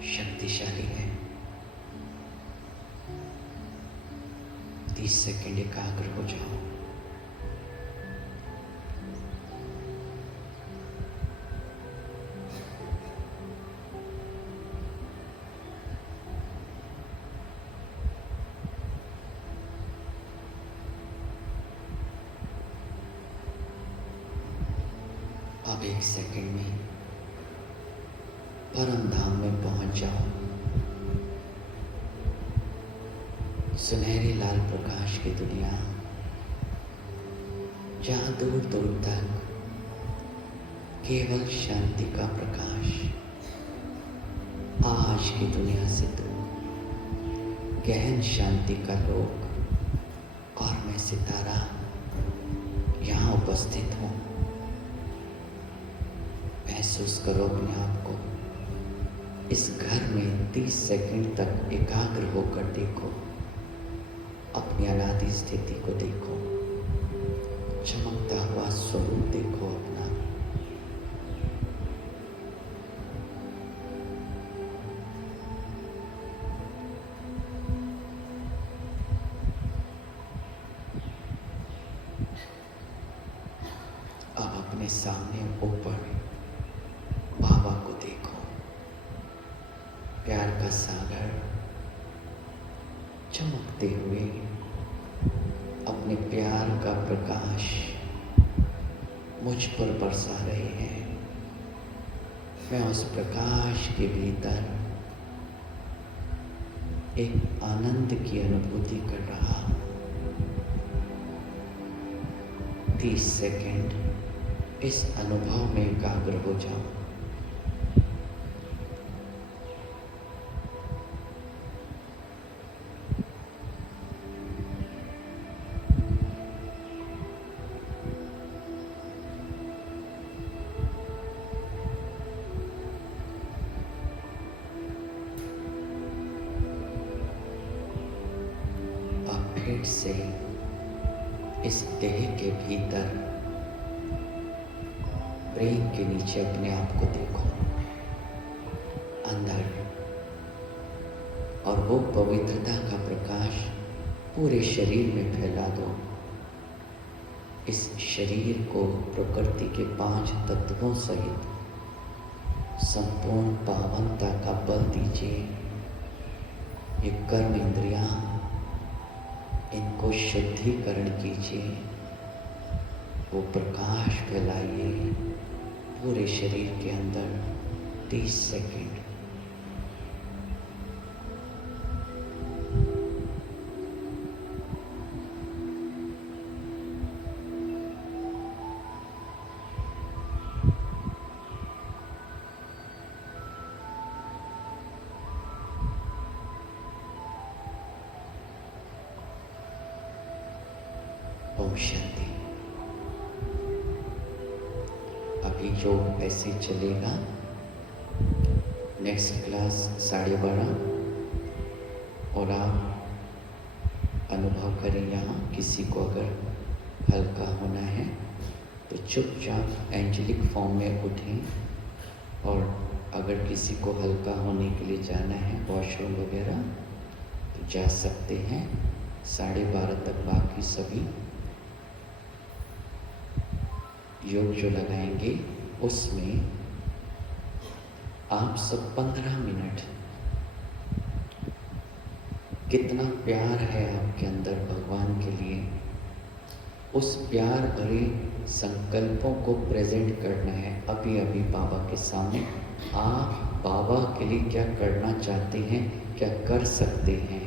शक्तिशाली है। 30 सेकंड एकाग्र हो जाओ। अब 1 सेकंड में परम धाम में पहुंच जाओ। सुनहरे लाल प्रकाश की दुनिया, जहां दूर दूर तक केवल शांति का प्रकाश। आज की दुनिया से दूर गहन शांति का लोक और मैं सितारा यहाँ उपस्थित हूँ। महसूस करो अपने आप को इस घर में 30 सेकंड तक एकाग्र होकर देखो। अपनी अनादि स्थिति को देखो, चमकता हुआ स्वरूप देखो अपना। अब अपने सामने ऊपर बाबा को देखो, प्यार का सागर चमकते हुए अपने प्यार का प्रकाश मुझ पर बरसा रहे हैं। मैं उस प्रकाश के भीतर एक आनंद की अनुभूति कर रहा हूँ। 30 सेकंड इस अनुभव में एकाग्र हो जाओ। फिर से इस देह के भीतर ब्रेन के नीचे अपने आप को देखो अंदर, और वो पवित्रता का प्रकाश पूरे शरीर में फैला दो। इस शरीर को प्रकृति के 5 तत्वों सहित संपूर्ण पावनता का बल दीजिए। ये कर्म इंद्रियां, इनको शुद्धिकरण कीजिए। वो प्रकाश फैलाइए पूरे शरीर के अंदर। 30 सेकंड। ओम शांति। योग ऐसे चलेगा। नेक्स्ट क्लास 12:30 और आप अनुभव करें। यहाँ किसी को अगर हल्का होना है तो चुपचाप एंजेलिक फॉर्म में उठें, और अगर किसी को हल्का होने के लिए जाना है वॉशरूम वगैरह तो जा सकते हैं। 12:30 तक बाकी सभी योग जो लगाएंगे उसमें आप सब 15 मिनट, कितना प्यार है आपके अंदर भगवान के लिए, उस प्यार भरे संकल्पों को प्रेजेंट करना है अभी अभी बाबा के सामने। आप बाबा के लिए क्या करना चाहते हैं, क्या कर सकते हैं,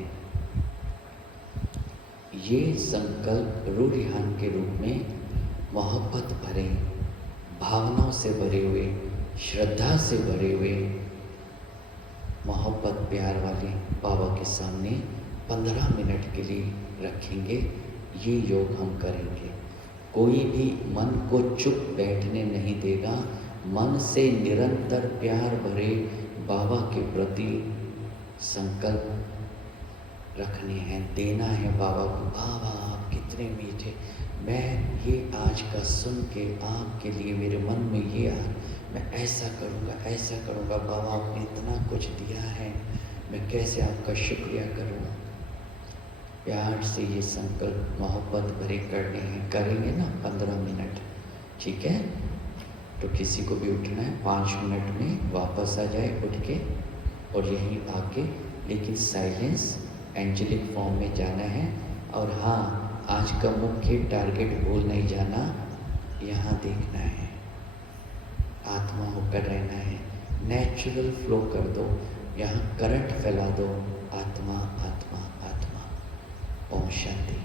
ये संकल्प रूढ़ियान के रूप में मोहब्बत भरे, भावनाओं से भरे हुए, श्रद्धा से भरे हुए, मोहब्बत प्यार वाले बाबा के सामने 15 मिनट के लिए रखेंगे। ये योग हम करेंगे। कोई भी मन को चुप बैठने नहीं देगा। मन से निरंतर प्यार भरे बाबा के प्रति संकल्प रखने हैं, देना है बाबा को। बाबा आप कितने मीठे, मैं ये आज का सुन के आपके लिए मेरे मन में ये मैं ऐसा करूँगा बाबा, आपने इतना कुछ दिया है, मैं कैसे आपका शुक्रिया करूँ। प्यार से ये संकल्प मोहब्बत भरे करने हैं, करेंगे ना 15 मिनट, ठीक है। तो किसी को भी उठना है 5 मिनट में वापस आ जाए उठ के, और यहीं आके, लेकिन साइलेंस एंजेलिक फॉर्म में जाना है। और हाँ, आज का मुख्य टारगेट भूल नहीं जाना, यहाँ देखना है, आत्मा होकर रहना है, नेचुरल फ्लो कर दो, यहाँ करंट फैला दो, आत्मा आत्मा आत्मा। ओम शांति।